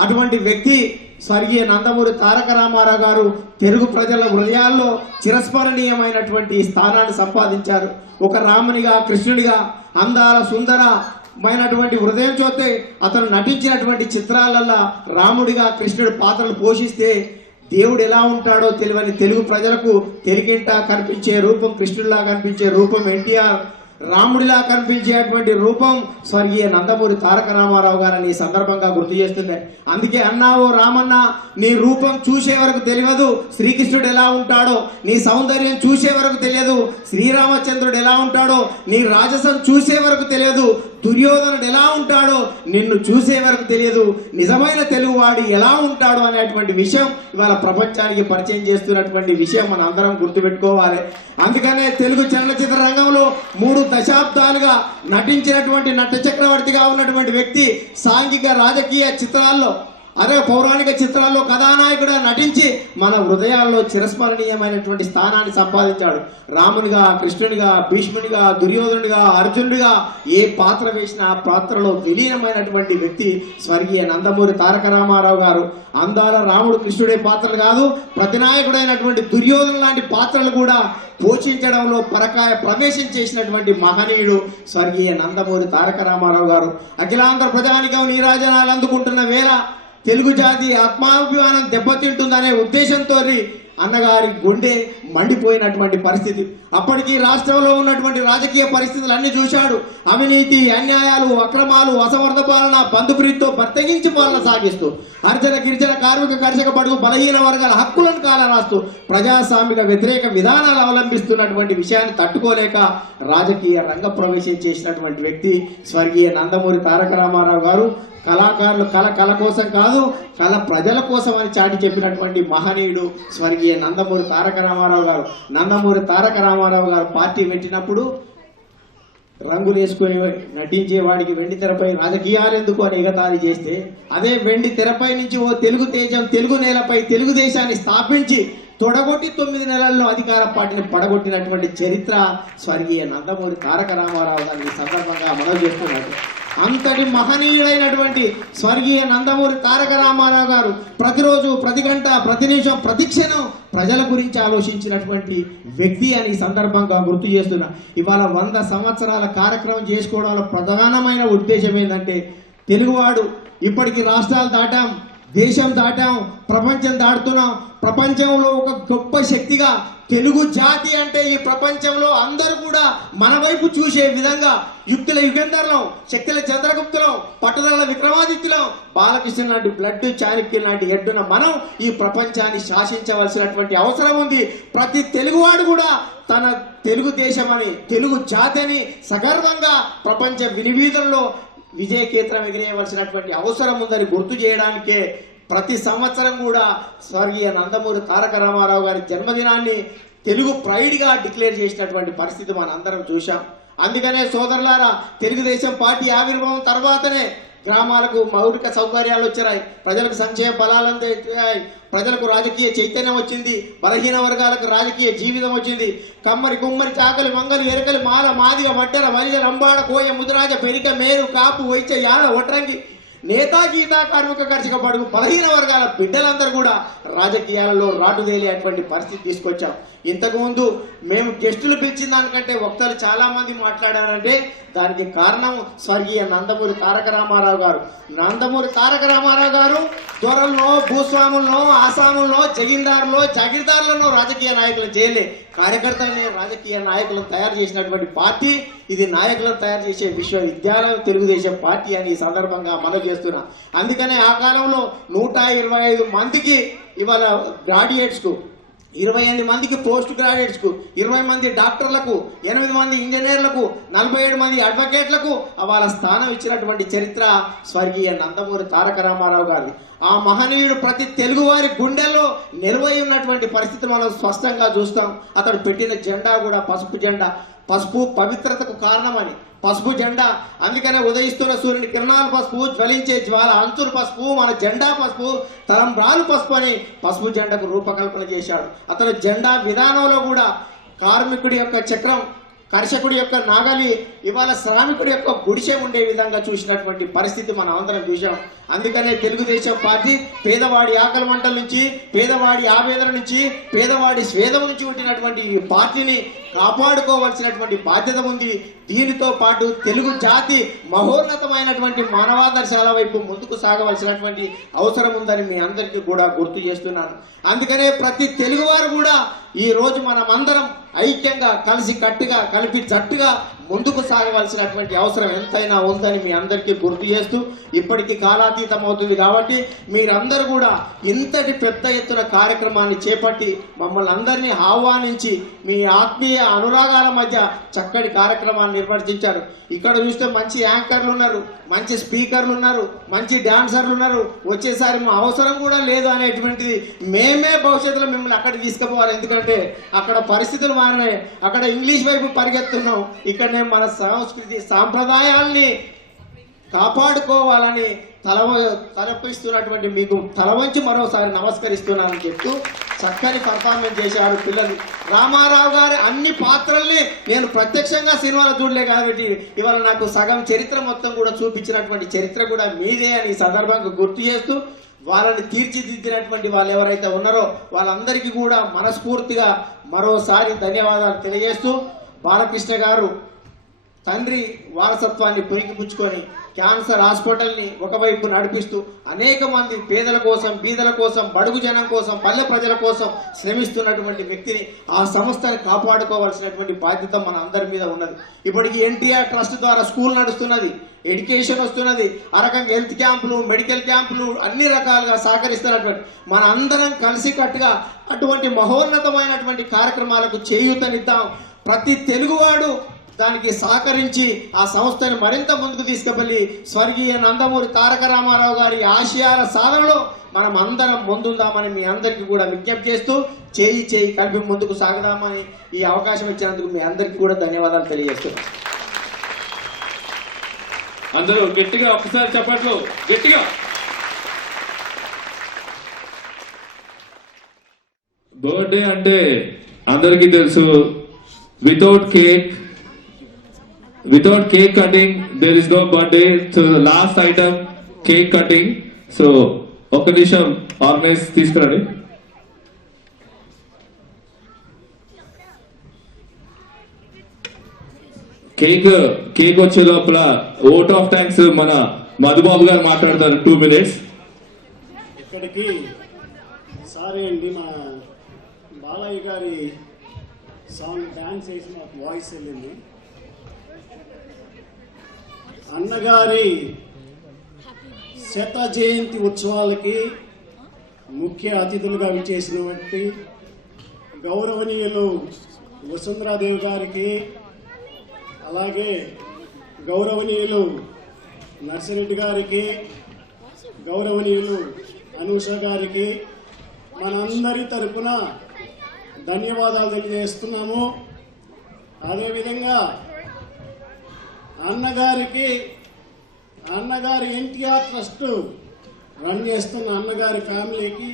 అటువంటి వ్యక్తి స్వర్గీయ నందమూరి తారక రామారావు గారు తెలుగు ప్రజల హృదయాల్లో చిరస్మరణీయమైనటువంటి స్థానాన్ని సంపాదించారు. ఒక రామునిగా, కృష్ణుడిగా, అందాల సుందరమైనటువంటి హృదయం చూస్తే అతను నటించినటువంటి చిత్రాలల్లో రాముడిగా, కృష్ణుడి పాత్రలు పోషిస్తే దేవుడు ఎలా ఉంటాడో తెలియని తెలుగు ప్రజలకు తెలుగింట కనిపించే రూపం కృష్ణుడిలా కనిపించే రూపం ఎన్టీఆర్, రాముడిలా కనిపించేటువంటి రూపం స్వర్గీయ నందమూరి తారక రామారావు గారని సందర్భంగా గుర్తు చేస్తున్నాయి. అందుకే అన్నావో రామన్న, నీ రూపం చూసే వరకు తెలియదు శ్రీకృష్ణుడు ఎలా ఉంటాడో, నీ సౌందర్యం చూసే వరకు తెలియదు శ్రీరామచంద్రుడు ఎలా ఉంటాడో, నీ రాజసం చూసే వరకు తెలియదు దుర్యోధనుడు ఎలా ఉంటాడో, నిన్ను చూసే వరకు తెలియదు నిజమైన తెలుగువాడు ఎలా ఉంటాడో అనేటువంటి విషయం ఇవాళ ప్రపంచానికి పరిచయం చేస్తున్నటువంటి విషయం మనం అందరం గుర్తుపెట్టుకోవాలి. అందుకనే తెలుగు చలనచిత్ర రంగంలో 3 దశాబ్దాలుగా నటించినటువంటి నట చక్రవర్తిగా ఉన్నటువంటి వ్యక్తి సాంఘిక రాజకీయ చిత్రాల్లో, అదే పౌరాణిక చిత్రాల్లో కథానాయకుడిగా నటించి మన హృదయాల్లో చిరస్మరణీయమైనటువంటి స్థానాన్ని సంపాదించాడు. రామునిగా, కృష్ణునిగా, భీష్మునిగా, దుర్యోధనుడిగా, అర్జునుడిగా ఏ పాత్ర వేసినా ఆ పాత్రలో విలీనమైనటువంటి వ్యక్తి స్వర్గీయ నందమూరి తారక రామారావు గారు. అందాల రాముడు, కృష్ణుడే పాత్రలు కాదు, ప్రతినాయకుడైనటువంటి దుర్యోధను లాంటి పాత్రలు కూడా పోషించడంలో పరకాయ ప్రవేశం చేసినటువంటి మహనీయుడు స్వర్గీయ నందమూరి తారక రామారావు గారు. అఖిలాంధ్ర ప్రజానికం నీరాజనాలు అందుకుంటున్న వేళ తెలుగు జాతి ఆత్మాభిమానం దెబ్బతింటుందనే ఉద్దేశంతో అన్నగారి గుండె మండిపోయినటువంటి పరిస్థితి. అప్పటికి రాష్ట్రంలో ఉన్నటువంటి రాజకీయ పరిస్థితులు అన్ని చూశాడు. అవినీతి, అన్యాయాలు, అక్రమాలు, అసమర్థ పాలన, బంధుప్రీతితో బర్తగించి పాలన సాగిస్తూ హరిజన, గిరిజన, కార్మిక, కర్షక, బడుగు బలహీన వర్గాల హక్కులను కాలరాస్తూ ప్రజాస్వామిక వ్యతిరేక విధానాలు అవలంబిస్తున్నటువంటి విషయాన్ని తట్టుకోలేక రాజకీయ రంగ ప్రవేశం చేసినటువంటి వ్యక్తి స్వర్గీయ నందమూరి తారక రామారావు గారు. కళాకారులు కళ కోసం కాదు, కళ ప్రజల కోసం అని చాటి చెప్పినటువంటి మహనీయుడు స్వర్గీయ నందమూరి తారక రామారావు గారు. నందమూరి తారక రామారావు గారు పార్టీ పెట్టినప్పుడు రంగులు వేసుకొని నటించే వాడికి వెండి తెరపై రాజకీయాలు ఎందుకు అని ఎగతాళి చేస్తే, అదే వెండి తెరపై నుంచి ఓ తెలుగు తేజం తెలుగు నేలపై తెలుగుదేశాన్ని స్థాపించి తొడగొట్టి 9 నెలల్లో అధికార పార్టీని పడగొట్టినటువంటి చరిత్ర స్వర్గీయ నందమూరి తారక రామారావు గారిని సందర్భంగా మనవి చేస్తున్నారు. అంతటి మహనీయుడైనటువంటి స్వర్గీయ నందమూరి తారక రామారావు గారు ప్రతిరోజు, ప్రతి గంట, ప్రతి నిమిషం, ప్రతి క్షణం ప్రజల గురించి ఆలోచించినటువంటి వ్యక్తి అని సందర్భంగా గుర్తు చేస్తున్నా. ఇవాళ 100 సంవత్సరాల కార్యక్రమం చేసుకోవడంలో ప్రధానమైన ఉద్దేశం ఏంటంటే, తెలుగువాడు ఇప్పటికి రాష్ట్రాలు దాటాం, దేశం దాటాం, ప్రపంచం దాటుతున్నాం. ప్రపంచంలో ఒక గొప్ప శక్తిగా తెలుగు జాతి అంటే ఈ ప్రపంచంలో అందరూ కూడా మన వైపు చూసే విధంగా యుక్తుల యుగంధర్లం, శక్తుల చంద్రగుప్తులం, పట్టుదల విక్రమాదిత్యులం, బాలకృష్ణ లాంటి బ్లడ్ చాణక్యుల లాంటి ఎడ్డున మనం ఈ ప్రపంచాన్ని శాసించవలసినటువంటి అవసరం ఉంది. ప్రతి తెలుగువాడు కూడా తన తెలుగుదేశమని, తెలుగు జాతిని సగర్వంగా ప్రపంచ వినివీధుల్లో విజయకేత్రం ఎగిరేయవలసినటువంటి అవసరం ఉందని గుర్తు చేయడానికే ప్రతి సంవత్సరం కూడా స్వర్గీయ నందమూరి తారక రామారావు గారి జన్మదినాన్ని తెలుగు ప్రైడ్గా డిక్లేర్ చేసినటువంటి పరిస్థితి మనం అందరం చూశాం. అందుకనే సోదరులారా, తెలుగుదేశం పార్టీ ఆవిర్భావం తర్వాతనే గ్రామాలకు మౌలిక సౌకర్యాలు వచ్చాయి, ప్రజలకు సంక్షేమ ఫలాలు అందాయి, ప్రజలకు రాజకీయ చైతన్యం వచ్చింది, బలహీన వర్గాలకు రాజకీయ జీవితం వచ్చింది. కమ్మరి, కుమ్మరి, చాకలి, మంగలి, ఎరకలి, మాల, మాదిగ, మట్టెల, వలిగ, రంబాడ, కోయ, ముదిరాజ, పెరిక, మేరు, కాపు, వైశ్య, యాన, ఒట్రంగి, నేతా, గీతా, కార్మిక, కర్షక, బడుగు, బలహీన వర్గాల బిడ్డలందరూ కూడా రాజకీయాలలో రాటుదేలేటువంటి పరిస్థితి తీసుకొచ్చాం. ఇంతకుముందు మేము గెస్టులు పిలిచిన దానికంటే వక్తలు చాలా మంది మాట్లాడారంటే దానికి కారణం స్వర్గీయ నందమూరి తారక రామారావు గారు. నందమూరి తారక రామారావు గారు దొరల్లో, భూస్వాముల్లో, ఆసాముల్లో, జగీందారులో, జాగీర్దారులను రాజకీయ నాయకులు చేయలే, కార్యకర్తలని రాజకీయ నాయకులను తయారు చేసినటువంటి పార్టీ ఇది. నాయకులను తయారు చేసే విశ్వవిద్యాలయం తెలుగుదేశం పార్టీ అని ఈ సందర్భంగా మనవి చేస్తున్నా. అందుకనే ఆ కాలంలో 125 మందికి ఇవాళ గ్రాడ్యుయేట్స్కు, 28 మందికి పోస్ట్ గ్రాడ్యుయేట్స్కు, 20 మంది డాక్టర్లకు, 8 మంది ఇంజనీర్లకు, 47 మంది అడ్వకేట్లకు వాళ్ళ స్థానం ఇచ్చినటువంటి చరిత్ర స్వర్గీయ నందమూరి తారక రామారావు గారిది. ఆ మహనీయుడు ప్రతి తెలుగువారి గుండెల్లో నిలవై ఉన్నటువంటి పరిస్థితి మనం స్పష్టంగా చూస్తాం. అతడు పెట్టిన జెండా కూడా పసుపు జెండా. పసుపు పవిత్రతకు కారణమని పసుపు జెండా. అందుకనే ఉదయిస్తున్న సూర్యుని కిరణాలు పసుపు, జ్వలించే జ్వాల అంచులు పసుపు, మన జెండా పసుపు, తలంబ్రాలు పసుపు అని పసుపు జెండాకు రూపకల్పన చేశాడు. అతను జెండా విధానంలో కూడా కార్మికుడి యొక్క చక్రం, కర్షకుడి యొక్క నాగలి, ఇవాళ శ్రామికుడి యొక్క గుడిసె ఉండే విధంగా చూసినటువంటి పరిస్థితి మనం అందరం చూసాం. అందుకనే తెలుగుదేశం పార్టీ పేదవాడి ఆకలి మంటల నుంచి, పేదవాడి ఆవేదన నుంచి, పేదవాడి స్వేదం నుంచి ఉంటున్నటువంటి ఈ పార్టీని కాపాడుకోవాల్సినటువంటి బాధ్యత ఉంది. దీనితో పాటు తెలుగు జాతి మహోన్నతమైనటువంటి మానవాదర్శాల వైపు ముందుకు సాగవలసినటువంటి అవసరం ఉందని మీ అందరికీ కూడా గుర్తు చేస్తున్నాను. అందుకనే ప్రతి తెలుగువారు కూడా ఈ రోజు మనం అందరం ఐక్యంగా కలిసి కట్టుగా కలిపి జట్టుగా ముందుకు సాగవలసినటువంటి అవసరం ఎంతైనా ఉందని మీ అందరికీ గుర్తు చేస్తూ, ఇప్పటికీ కాలాతీతం అవుతుంది కాబట్టి మీరందరూ కూడా ఇంతటి పెద్ద ఎత్తున కార్యక్రమాన్ని చేపట్టి మమ్మల్ని అందరినీ ఆహ్వానించి మీ ఆత్మీయ అనురాగాల మధ్య చక్కటి కార్యక్రమాన్ని నిర్వర్తించారు. ఇక్కడ చూస్తే మంచి యాంకర్లు ఉన్నారు, మంచి స్పీకర్లు ఉన్నారు, మంచి డాన్సర్లు ఉన్నారు. వచ్చేసారి మా అవసరం కూడా లేదు అనేటువంటిది మేమే భవిష్యత్తులో మిమ్మల్ని అక్కడికి తీసుకుపోవాలి. ఎందుకంటే అక్కడ పరిస్థితులు మారినాయి, అక్కడ ఇంగ్లీష్ వైపు పరిగెత్తున్నాం. ఇక్కడ మన సంస్కృతి సాంప్రదాయాల్ని కాపాడుకోవాలని తలపిస్తున్నటువంటి మీకు తల వంచి మరోసారి నమస్కరిస్తున్నానని చెప్తూ చక్కని పర్ఫార్మెన్స్ చేశారు పిల్లలు. రామారావు గారి అన్ని పాత్రల్ని నేను ప్రత్యక్షంగా సినిమాలో చూడలే కాబట్టి ఇవాళ నాకు సగం చరిత్ర మొత్తం కూడా చూపించినటువంటి చరిత్ర కూడా మీదే అని ఈ సందర్భంగా గుర్తు చేస్తూ, వాళ్ళని తీర్చిదిద్దినటువంటి వాళ్ళు ఎవరైతే ఉన్నారో వాళ్ళందరికీ కూడా మనస్ఫూర్తిగా మరోసారి ధన్యవాదాలు తెలియజేస్తూ, బాలకృష్ణ గారు తండ్రి వారసత్వాన్ని పుణికిపుచ్చుకొని క్యాన్సర్ హాస్పిటల్ని ఒకవైపు నడిపిస్తూ అనేక మంది పేదల కోసం, బీదల కోసం, బడుగు జనం కోసం, పల్లె ప్రజల కోసం శ్రమిస్తున్నటువంటి వ్యక్తిని, ఆ సంస్థని కాపాడుకోవాల్సినటువంటి బాధ్యత మన అందరి మీద ఉన్నది. ఇప్పటికి ఎన్టీఆర్ ట్రస్ట్ ద్వారా స్కూల్ నడుస్తున్నది, ఎడ్యుకేషన్ వస్తున్నది, ఆ రకంగా హెల్త్ క్యాంపులు, మెడికల్ క్యాంపులు అన్ని రకాలుగా సహకరిస్తున్నటువంటి మన అందరం కలిసికట్టుగా అటువంటి మహోన్నతమైనటువంటి కార్యక్రమాలకు చేయూతనిద్దాం. ప్రతి తెలుగువాడు దానికి సహకరించి ఆ సంస్థను మరింత ముందుకు తీసుకువెళ్ళి స్వర్గీయ నందమూరి తారక రామారావు గారి ఆశయాల సాధనలో మనం అందరం ముందుందామని మీ అందరికీ కూడా విజ్ఞప్తి చేస్తూ, చేయి కలిపి ముందుకు సాగుదామని ఈ అవకాశం ఇచ్చినందుకు మీ అందరికీ కూడా ధన్యవాదాలు తెలియజేస్తున్నాను. అందరూ గట్టిగా ఒకసారి చప్పట్లు గట్టిగా. బర్త్డే అంటే అందరికీ తెలుసు, without cake cutting there is no birthday. So last item cake cutting. So ఒక్క నిమిషం ఆర్గనైజ్ తీసుకురండి. కేక్ వచ్చే లోపల ఓట్ ఆఫ్ థ్యాంక్స్ మన మధుబాబు గారు మాట్లాడతారు 2 minutes. ఇక్కడికి సారీ అండి, మా బాలయ్య గారి సాంగ్ డాన్స్ వేసి మాకు వాయిస్ వెళ్ళింది. అన్నగారి శత జయంతి ఉత్సవాలకి ముఖ్య అతిథులుగా విచ్చేసినటువంటి గౌరవనీయులు వసుంధరాదేవి గారికి, అలాగే గౌరవనీయులు నర్సిరెడ్డి గారికి, గౌరవనీయులు అనూష గారికి మనందరి తరపున ధన్యవాదాలు తెలియజేస్తున్నాము. అదేవిధంగా అన్నగారి ఎన్టీఆర్ ట్రస్ట్ రన్ చేస్తున్న అన్నగారి ఫ్యామిలీకి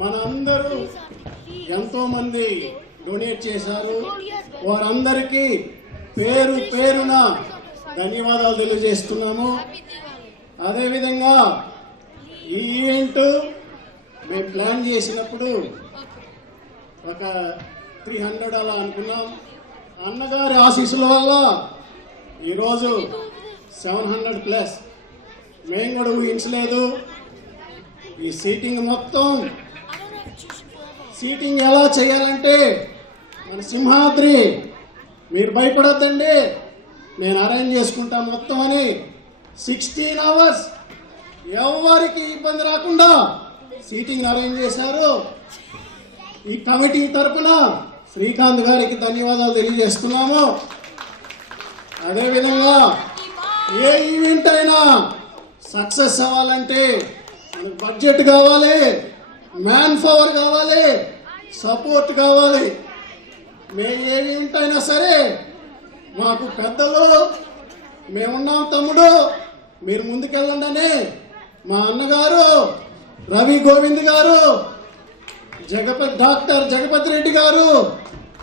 మనందరూ ఎంతోమంది డొనేట్ చేశారు. వారందరికీ పేరు పేరున ధన్యవాదాలు తెలియజేస్తున్నాము. అదేవిధంగా ఈ ఈవెంట్ మేము ప్లాన్ చేసినప్పుడు ఒక 300 అలా అనుకున్నాం. అన్నగారి ఆశీస్సుల వల్ల ఈరోజు 700+. మేము కూడా ఊహించలేదు. ఈ సీటింగ్ ఎలా చేయాలంటే మన సింహాద్రి, మీరు భయపడొద్దండి, నేను అరేంజ్ చేసుకుంటా మొత్తం అని 16 hours ఎవరికి ఇబ్బంది రాకుండా సీటింగ్ అరేంజ్ చేశారు. ఈ కమిటీ తరపున శ్రీకాంత్ గారికి ధన్యవాదాలు తెలియజేస్తున్నాము. అదేవిధంగా ఏ ఈవెంట్ అయినా సక్సెస్ అవ్వాలంటే మనకు బడ్జెట్ కావాలి, మ్యాన్ పవర్ కావాలి, సపోర్ట్ కావాలి. ఏ ఈవెంట్ అయినా సరే మాకు పెద్దలు మేమున్నాం తమ్ముడు, మీరు ముందుకెళ్ళండి అని మా అన్నగారు రవి గోవింద్ గారు, డాక్టర్ జగపతి రెడ్డి గారు,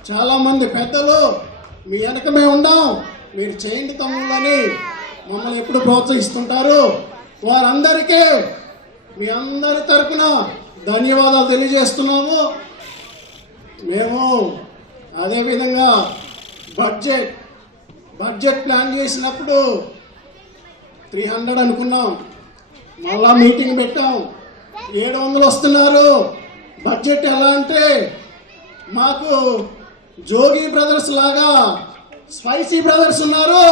చాలామంది పెద్దలు మీ వెనక మేము ఉన్నాం, మీరు చేయండి తమ్ముళ్ళని మమ్మల్ని ఎప్పుడు ప్రోత్సహిస్తుంటారు. వారందరికీ మీ అందరి తరపున ధన్యవాదాలు తెలియజేస్తున్నాము. మేము అదేవిధంగా బడ్జెట్ ప్లాన్ చేసినప్పుడు 300 అనుకున్నాం. మళ్ళా మీటింగ్ పెట్టాం, 700 వస్తున్నారు. బడ్జెట్ ఎలా అంటే మాకు జోగి బ్రదర్స్ లాగా స్పైసీ బ్రదర్స్ ఉన్నారు.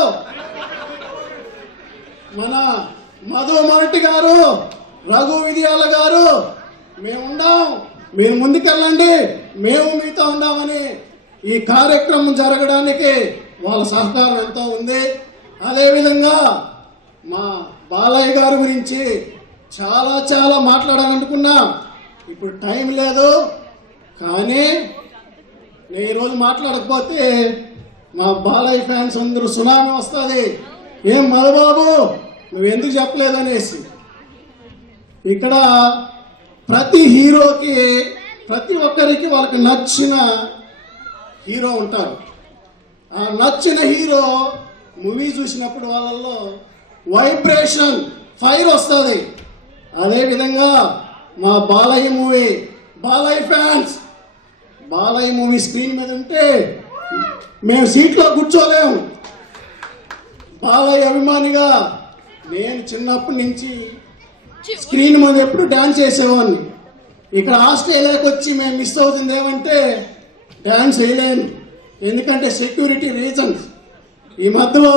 మన మధు మొరటి గారు, రఘు విద్యాల గారు, మేమున్నాం, మీరు ముందుకెళ్ళండి, మేము మీతో ఉండామని ఈ కార్యక్రమం జరగడానికి వాళ్ళ సహకారం ఎంతో ఉంది. అదేవిధంగా మా బాలయ్య గారి గురించి చాలా మాట్లాడాలనుకున్నా, ఇప్పుడు టైం లేదు. కానీ నేను ఈరోజు మాట్లాడకపోతే మా బాలయ్య ఫ్యాన్స్ అందరూ సునామీ వస్తుంది, ఏం మధుబాబు నువ్వు ఎందుకు చెప్పలేదు అనేసి. ఇక్కడ ప్రతి హీరోకి, ప్రతి ఒక్కరికి వాళ్ళకి నచ్చిన హీరో ఉంటారు. ఆ నచ్చిన హీరో మూవీ చూసినప్పుడు వాళ్ళల్లో వైబ్రేషన్, ఫైర్ వస్తుంది. అదేవిధంగా మా Balayya movie, Balayya fans, Balayya movie screen మీద ఉంటే మేము సీట్లో కూర్చోలేము. బాలయ్య అభిమానిగా నేను చిన్నప్పటి నుంచి స్క్రీన్ మీద ఎప్పుడు డ్యాన్స్ చేసేవాడిని. ఇక్కడ ఆస్ట్రేలియాకి వచ్చి మేము మిస్ అవుతుంది ఏమంటే డ్యాన్స్ వేయలేను, ఎందుకంటే సెక్యూరిటీ రీజన్స్. ఈ మధ్యలో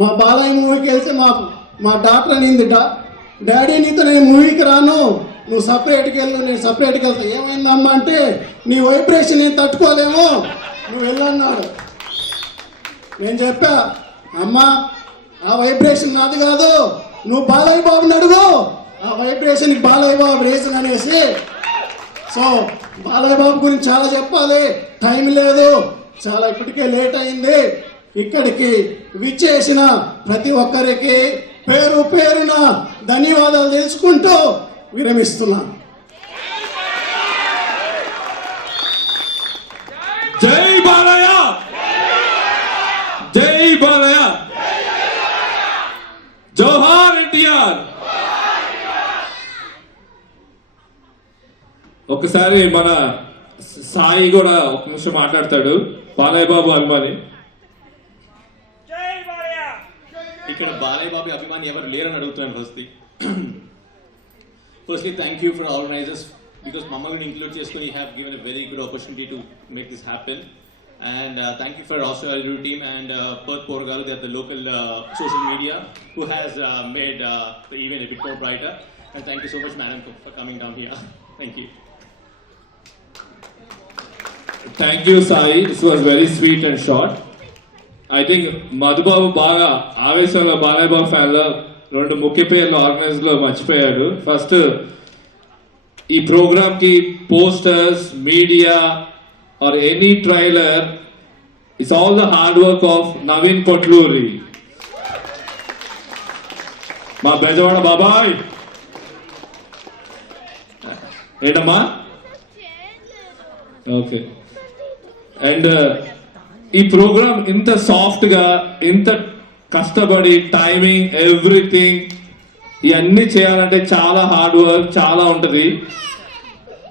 మా బాలయ్య మూవీకి వెళ్తే మా డాక్టర్ అనింది, డాడీ నీతో నేను మూవీకి రాను, నువ్వు సపరేట్కి వెళ్ళు, నేను సపరేట్కి వెళ్తా. ఏమైందమ్మా అంటే నీ వైబ్రేషన్ నేను తట్టుకోలేము, నువ్వు వెళ్ళన్నాడు. నేను చెప్పా, అమ్మా ఆ వైబ్రేషన్ నాది కాదు, నువ్వు బాలయ్య బాబుని అడుగు, ఆ వైబ్రేషన్కి బాలయ్య బాబు రీజన్ అనేసి. సో బాలయ్య బాబు గురించి చాలా చెప్పాలి, టైం లేదు, చాలా ఇప్పటికే లేట్ అయింది. ఇక్కడికి విచ్చేసిన ప్రతి ఒక్కరికి పేరు పేరున ధన్యవాదాలు తెలుసుకుంటూ విరమిస్తున్నాను. జై బాలయ్య, జై బాలయ్య, జోహార్ ఎన్టీఆర్. ఒకసారి మన సాయి కూడా ఒక నిమిషం మాట్లాడతాడు, బాలయ్య బాబు అభిమాని. ఇక్కడ బాలయ్య బాబు అభిమాని ఎవరు లేరని అడుగుతున్నాను. Firstly thank you for organisers because మమ్మల్ని ఇంక్లూడ్ చేసుకొని you have given a very good opportunity to make this happen, and thank you for Australia team and Perth Porgalu, they are the local social media who has made the event a bit more brighter, and thank you so much madam for coming down here. Thank you. Thank you Sai, this was very sweet and short. I think Madhubabu బాగా ఆవేశంలో బాలయ్య బాబు ఫ్యాన్లో 2 ముఖ్య పేర్లు ఆర్గనైజ్లో మర్చిపోయాడు. First ఈ programme కి posters, media or any trailer, it's all the hard work of Naveen Potluri, మా బెజవాడ బాబాయ్. ఏంటమ్మా? ఓకే. అండ్ ఈ ప్రోగ్రామ్ ఇంత సాఫ్ట్ గా, ఇంత కష్టపడి టైమింగ్ ఎవ్రీథింగ్ ఇవన్నీ చేయాలంటే చాలా హార్డ్ వర్క్, చాలా ఉంటది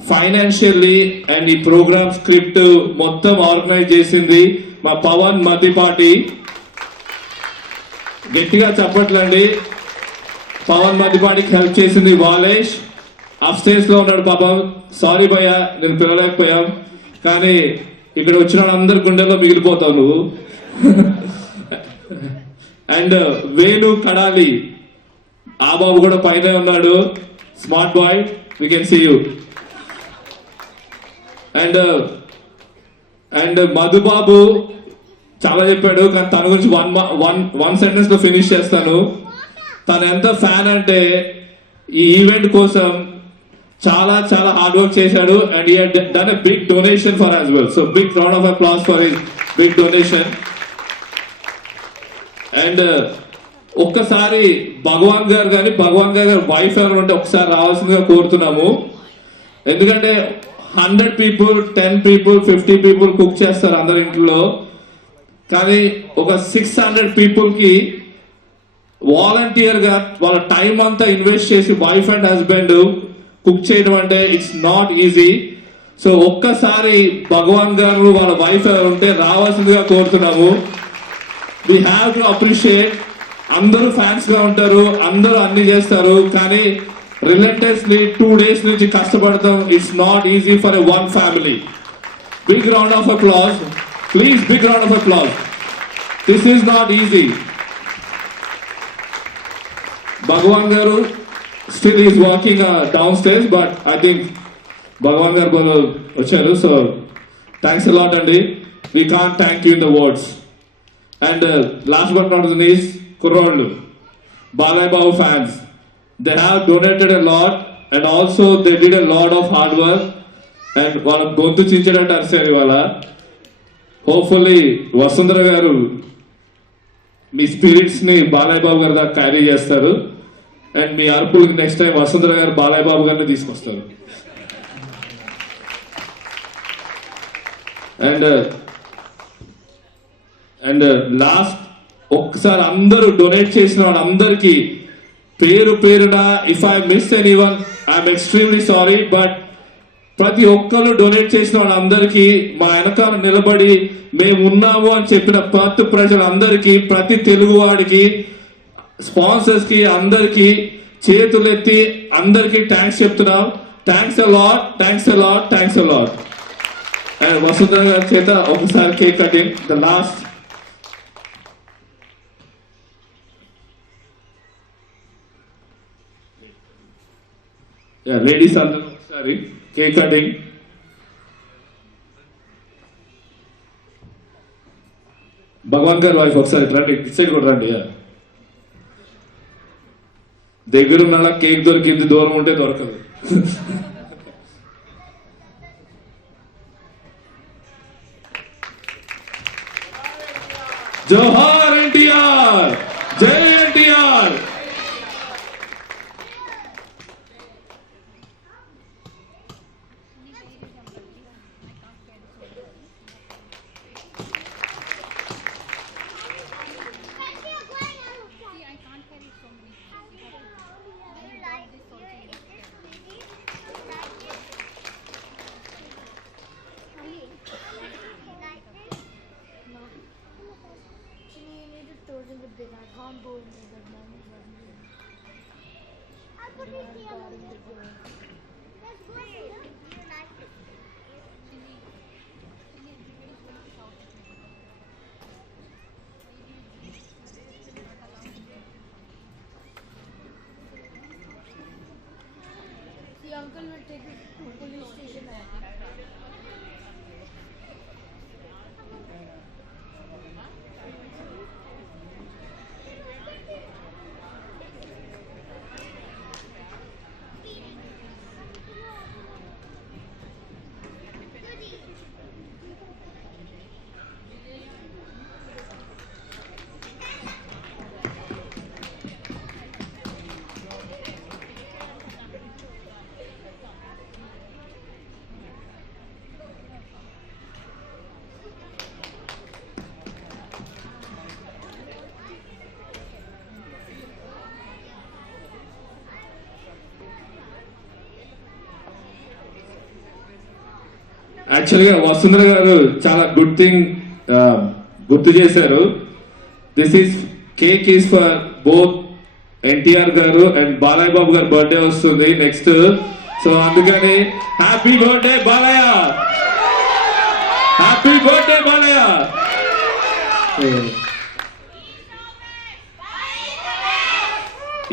ఫైనాన్షియల్లీ. అండ్ ఈ ప్రోగ్రామ్ స్క్రిప్ట్ మొత్తం ఆర్గనైజ్ చేసింది మా పవన్ మద్దిపాటి. గట్టిగా చెప్పట్లండి. పవన్ మద్దిపాటికి హెల్ప్ చేసింది వాలేష్. అప్ స్టేజ్ లో ఉన్నాడు పాపం. సారీ భయ్య, నేను పిలవలేకపోయాం, కానీ ఇక్కడ వచ్చిన అందరి గుండెల్లో మిగిలిపోతావు నువ్వు. అండ్ వేణు కడాలి, ఆ బాబు కూడా పైన ఉన్నాడు. Smart boy, we can see you. And Madhubabu చాలా చెప్పాడు, కానీ తన గురించి వన్ సెంటెన్స్ లో ఫినిష్ చేస్తాను. తను ఎంత ఫ్యాన్ అంటే ఈ ఈవెంట్ కోసం చాలా చాలా హార్డ్ వర్క్ చేశాడు. And he had done a big donation for as well. So big round of applause for his big donation. And ఒక్కసారి భగవాన్ గారు కానీ భగవాన్ గారి వైఫ్ ఎవరు ఉంటే ఒకసారి రావాల్సిందిగా కోరుతున్నాము. ఎందుకంటే 100 people, 10 people, 50 people కుక్ చేస్తారు అందరి ఇంట్లో, కానీ ఒక 600 people కి వాలంటీర్ గా వాళ్ళ టైం అంతా ఇన్వెస్ట్ చేసి వైఫ్ అండ్ హస్బెండ్ కుక్ చేయడం అంటే ఇట్స్ నాట్ ఈజీ. సో ఒక్కసారి భగవాన్ గారు వాళ్ళ వైఫ్ ఎవరు ఉంటే రావాల్సిందిగా కోరుతున్నాము. We have to appreciate. అందరూ ఫ్యాన్స్ గా ఉంటారు, అందరూ అన్ని చేస్తారు, కానీ రిలెంటెస్లీ 2 days నుంచి కష్టపడతాం. It's not easy for a one family. Big round of applause please, big round of applause. This is not easy. Bhagavan గారు still is walking down stage, but I think Bhagavan గారు వచ్చారు. సో థ్యాంక్స్ అలాట్ అండి. We can't thank you in the words. And last but not the least, కుర్రోళ్ళు Balayya Babu fans, they have donated a lot and also they did a lot of hard work, and వాళ్ళ గొంతు చించినట్టు అరిసారు ఇవాళ. Hopefully Vasundhara గారు మీ spirits ని బాలయ్య బాబు గారు దాకా carry చేస్తారు, and మీ అరుపులకి నెక్స్ట్ టైం వసుంధర గారు బాలయ్య బాబు గారిని తీసుకొస్తారు. అండ్ లాస్ట్ ఒక్కసారి అందరూ డొనేట్ చేసిన వాళ్ళందరికీ పేరు పేరున, if I miss anyone I'm extremely sorry, but ప్రతి ఒక్కరు డొనేట్ చేసిన వాళ్ళందరికీ, మా వెనకాల నిలబడి మేము ఉన్నాము అని చెప్పిన పర్త్ ప్రజలందరికీ, ప్రతి తెలుగువాడికి, స్పాన్సర్స్ కి, అందరికీ చేతులెత్తి అందరికీ థ్యాంక్స్ చెప్తున్నాం. Thanks a lot, thanks a lot, thanks a lot. And Vasundhara గారి చేత ఒకసారి cake cutting, the last. Ladies అందరూ ఒకసారి కేక్ కటింగ్. భగవాన్ గారి వైఫ్ ఒకసారి రండి, ఇటు సైడ్ కూడా రండి. దగ్గరున్న కేక్ దొరికింది, దూరం ఉంటే దొరకదు. జోహార్ ఎన్టీఆర్, జై NTR. The uncle will take it to police station. యాక్చువల్గా వసుంధర గారు చాలా గుడ్ థింగ్ గుర్తు చేశారు. This is cake is for both NTR garu and Balayya Babu garu birthday వస్తుంది నెక్స్ట్. సో అందుకని happy birthday Balayya, happy birthday Balayya.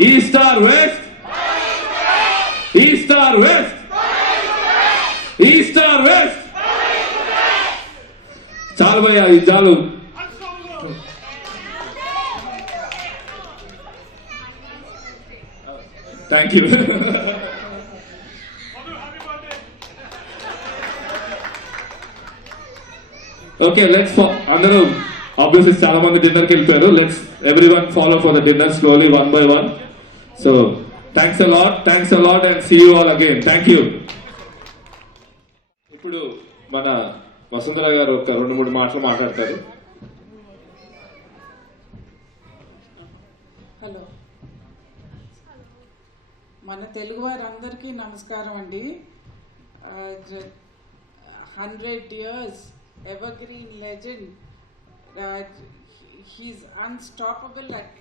East or west, east or west, east or west. చాలు భయ్యా, ఇది చాలు. Thank you. ఓకే, లెట్స్ అందరూ ఆబ్వియస్లీ చాలా మంది డిన్నర్కి వెళ్ళిపోయారు. Let's everyone follow for the dinner slowly one by one. So thanks a lot and see you all again. Thank you. ఇప్పుడు మన వసుంధర గారు ఒక 2-3 మాటలు మాట్లాడతారు. హలో, మన తెలుగు వారందరికీ నమస్కారం అండి. 100 years evergreen legend. He's unstoppable at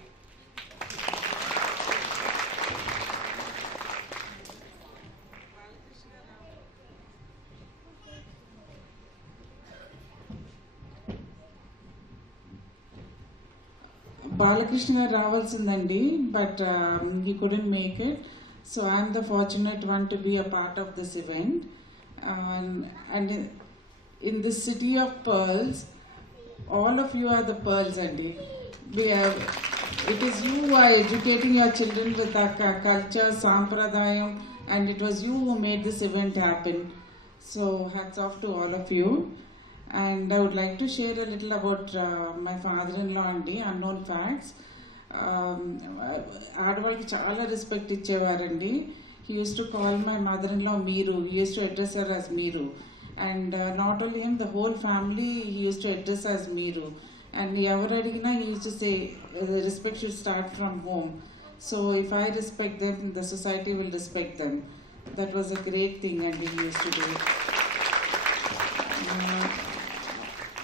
Balakrishna గారు రావాల్సిందండి, but he couldn't make it. So I'm the fortunate one to be a part of this event. And in this city of pearls, all of you are the pearls, Andy. It is you who are educating your children with our culture, sampradayam, and it was you who made this event happen. So hats off to all of you. And I would like to share a little about my father-in-law, Andy, unknown facts. ఆడవాళ్ళకి చాలా respect ఇచ్చేవారండి. He used to call my mother-in-law Meeru. He used to address her as Meeru. And not only him, the whole family he used to address as Meeru. And ఎవరు అడిగినా he used to say the respect should start from home. So if I respect them, the society will respect them. That was a great thing and he used to do.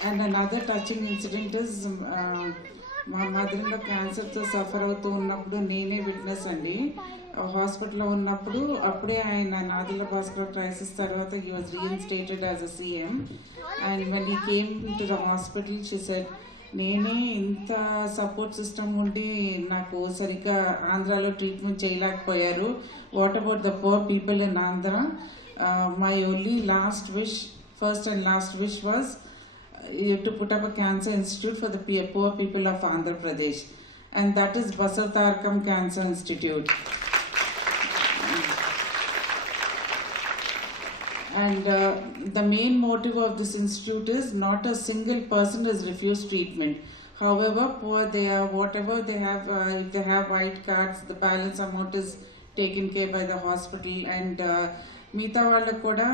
And another touching incident is మా మదర్లో క్యాన్సర్తో suffer అవుతూ ఉన్నప్పుడు నేనే witness అండి. హాస్పిటల్లో ఉన్నప్పుడు అప్పుడే ఆయన నాదిల భాస్కర్ క్రైసిస్ తర్వాత he was reinstated as a CM. And when he came to the hospital, she said, నేనే ఇంత సపోర్ట్ సిస్టమ్ ఉండి నాకు సరిగ్గా ఆంధ్రాలో ట్రీట్మెంట్ చేయలేకపోయారు. What about the poor people in Andhra? My only last wish, first and last wish was to put up a cancer institute for the poor people of Andhra Pradesh, and that is Basavatarkam Cancer Institute. And the main motive of this institute is not a single person has refused treatment. however poor they are, whatever they have, if they have white cards, the balance amount is taken care by the hospital. And Meeta వాళ్ళకు కూడా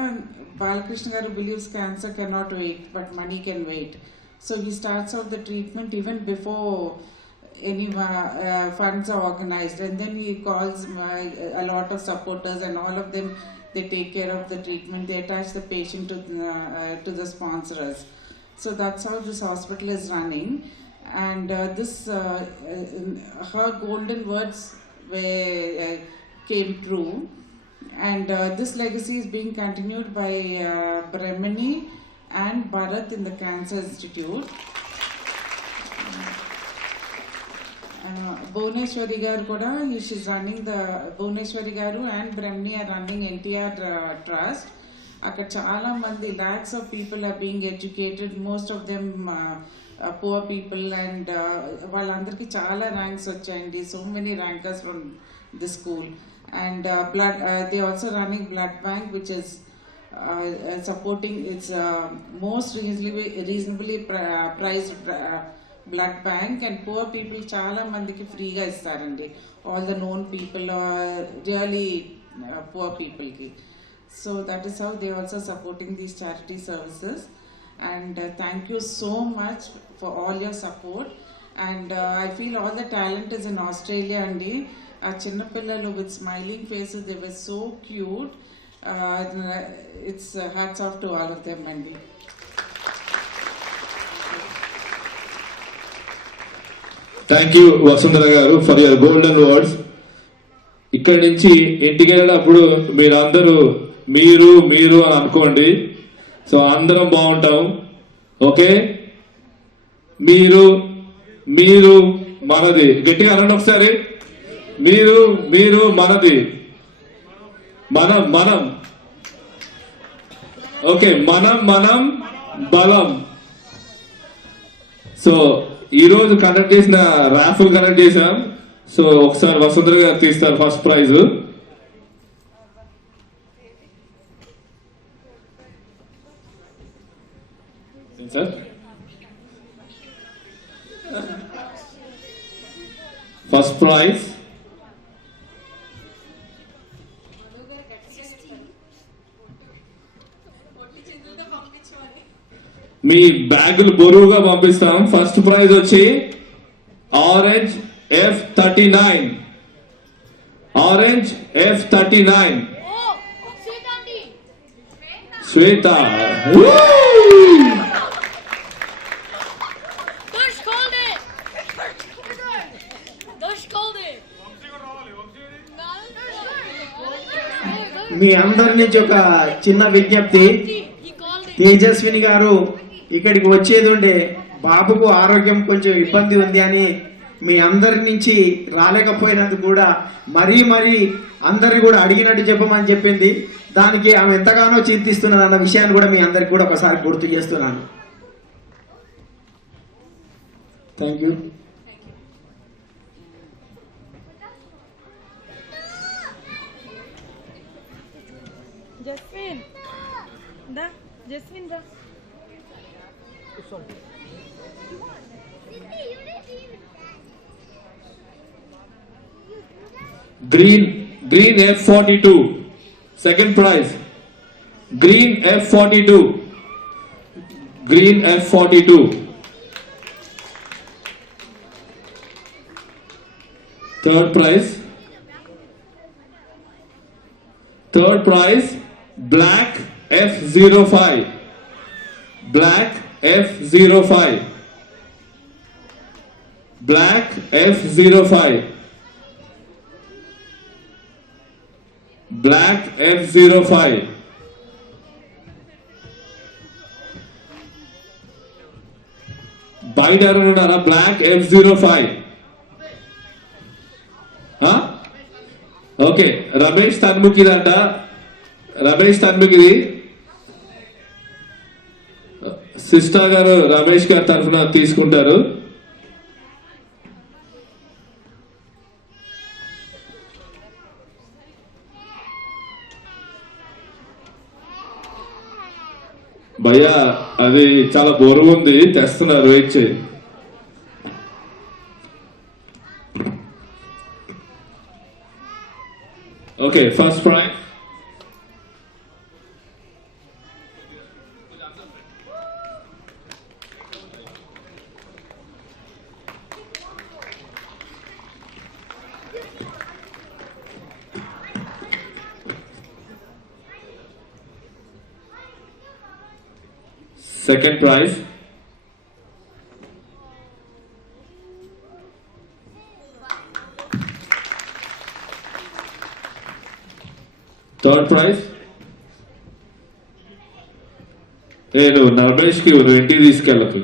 Balakrishna garu believes cancer cannot wait, but money can wait. So he starts out the treatment even before any funds are organized, and then he calls a lot of supporters, and all of them, they take care of the treatment. They attach the patient to the sponsors. So that's how this hospital is running. And her golden words came true, and this legacy is being continued by Brahmani and Bharat in the Cancer Institute. Bhuvneshwari garu kuda, she's running the Bhuvneshwari garu and Brahmani are running NTR Trust. అక్కడ చాలా మంది lakhs of people are being educated, most of them poor people, and వాళ్ళందరికీ చాలా ranks వచ్చాయండి, so many rankers from the school. And they also running blood bank, which is supporting its most reasonably priced blood bank, and poor people చాలా మందికి ఫ్రీగా ఇస్తారండి. All the known people are really poor people ki. So that is how they are also supporting these charity services. And thank you so much for all your support. And I feel all the talent is in Australia andi. Chinna pillalu with smiling faces, they were so cute. It's hats off to all of them andi. Thank you Vasundhara గారు for your golden words. ఇక్కడి నుంచి ఇంటికి వెళ్ళినప్పుడు మీరందరూ మీరు మీరు అని అనుకోండి. సో అందరం బాగుంటాం. ఓకే, మీరు మీరు మనది, గట్టిగా అనండి ఒకసారి. మీరు మీరు మనది, మనం మనం. ఓకే, మనం మనం బలం. సో ఈరోజు కండక్ట్ చేసిన ర్యాఫుల్ కండక్ట్ చేశాం. సో ఒకసారి వసుంధర గారు తీస్తారు first prize. Sir first prize మీ బ్యాగులు బరువుగా పంపిస్తాం. ఫస్ట్ ప్రైజ్ వచ్చి orange F39, orange F39 Shweta. మీ అందరి నుంచి ఒక చిన్న విజ్ఞప్తి. తేజస్విని గారు ఇక్కడికి వచ్చేది ఉండే, బాబుకు ఆరోగ్యం కొంచెం ఇబ్బంది ఉంది అని మీ అందరి నుంచి రాలేకపోయినందుకు కూడా మరీ అందరిని కూడా అడిగినట్టు చెప్పమని చెప్పింది. దానికి ఆమె ఎంతగానో చింతిస్తున్నది అన్న విషయాన్ని కూడా మీ అందరికి కూడా ఒకసారి గుర్తు చేస్తున్నాను. Thank you. Green F42, second prize. Green F42, Green F42. Third prize, Black F05, Black F05, Black F05, Black F05. బయట ఎవరున్నారా? Black F05. ఓకే, రమేష్ తన్ముఖిదంట. రమేష్ తన్ముఖిది సిస్టర్ గారు రమేష్ గారి తరఫున తీసుకుంటారు. భయ్యా అది చాలా బరువు ఉంది, తెస్తున్నారు, వెయిట్ చేయి. Okay, first prize. Second prize. Third prize. నువ్వు నరమేష్కి నువ్వు ఇంటికి తీసుకెళ్ళకు.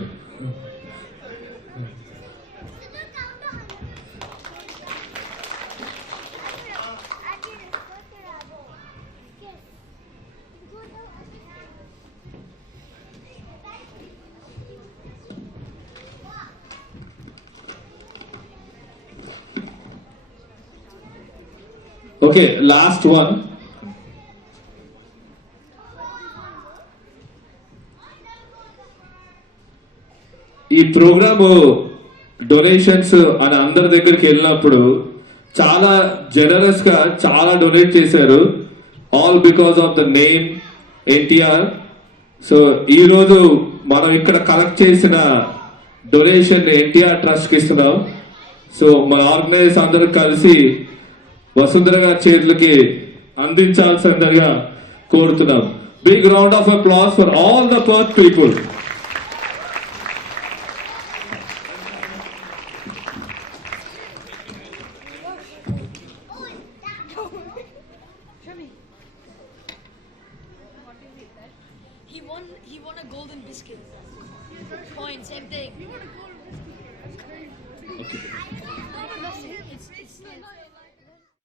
Okay, last one. ఈ ప్రోగ్రాము డొనేషన్స్ అని అందరి దగ్గరికి వెళ్ళినప్పుడు చాలా జనరస్ గా చాలా డొనేట్ చేశారు. All because of the name NTR. So ఈ రోజు మనం ఇక్కడ కలెక్ట్ చేసిన డొనేషన్ ఎన్టీఆర్ ట్రస్ట్ కి ఇస్తున్నాం. సో మన ఆర్గనైజర్స్ అందరూ కలిసి వసుంధర గారి చేతులకి అందించాల్సిందిగా కోరుతున్నాం. Big round of applause for all the Perth people. He won a golden biscuit. Point, same thing. Okay. It's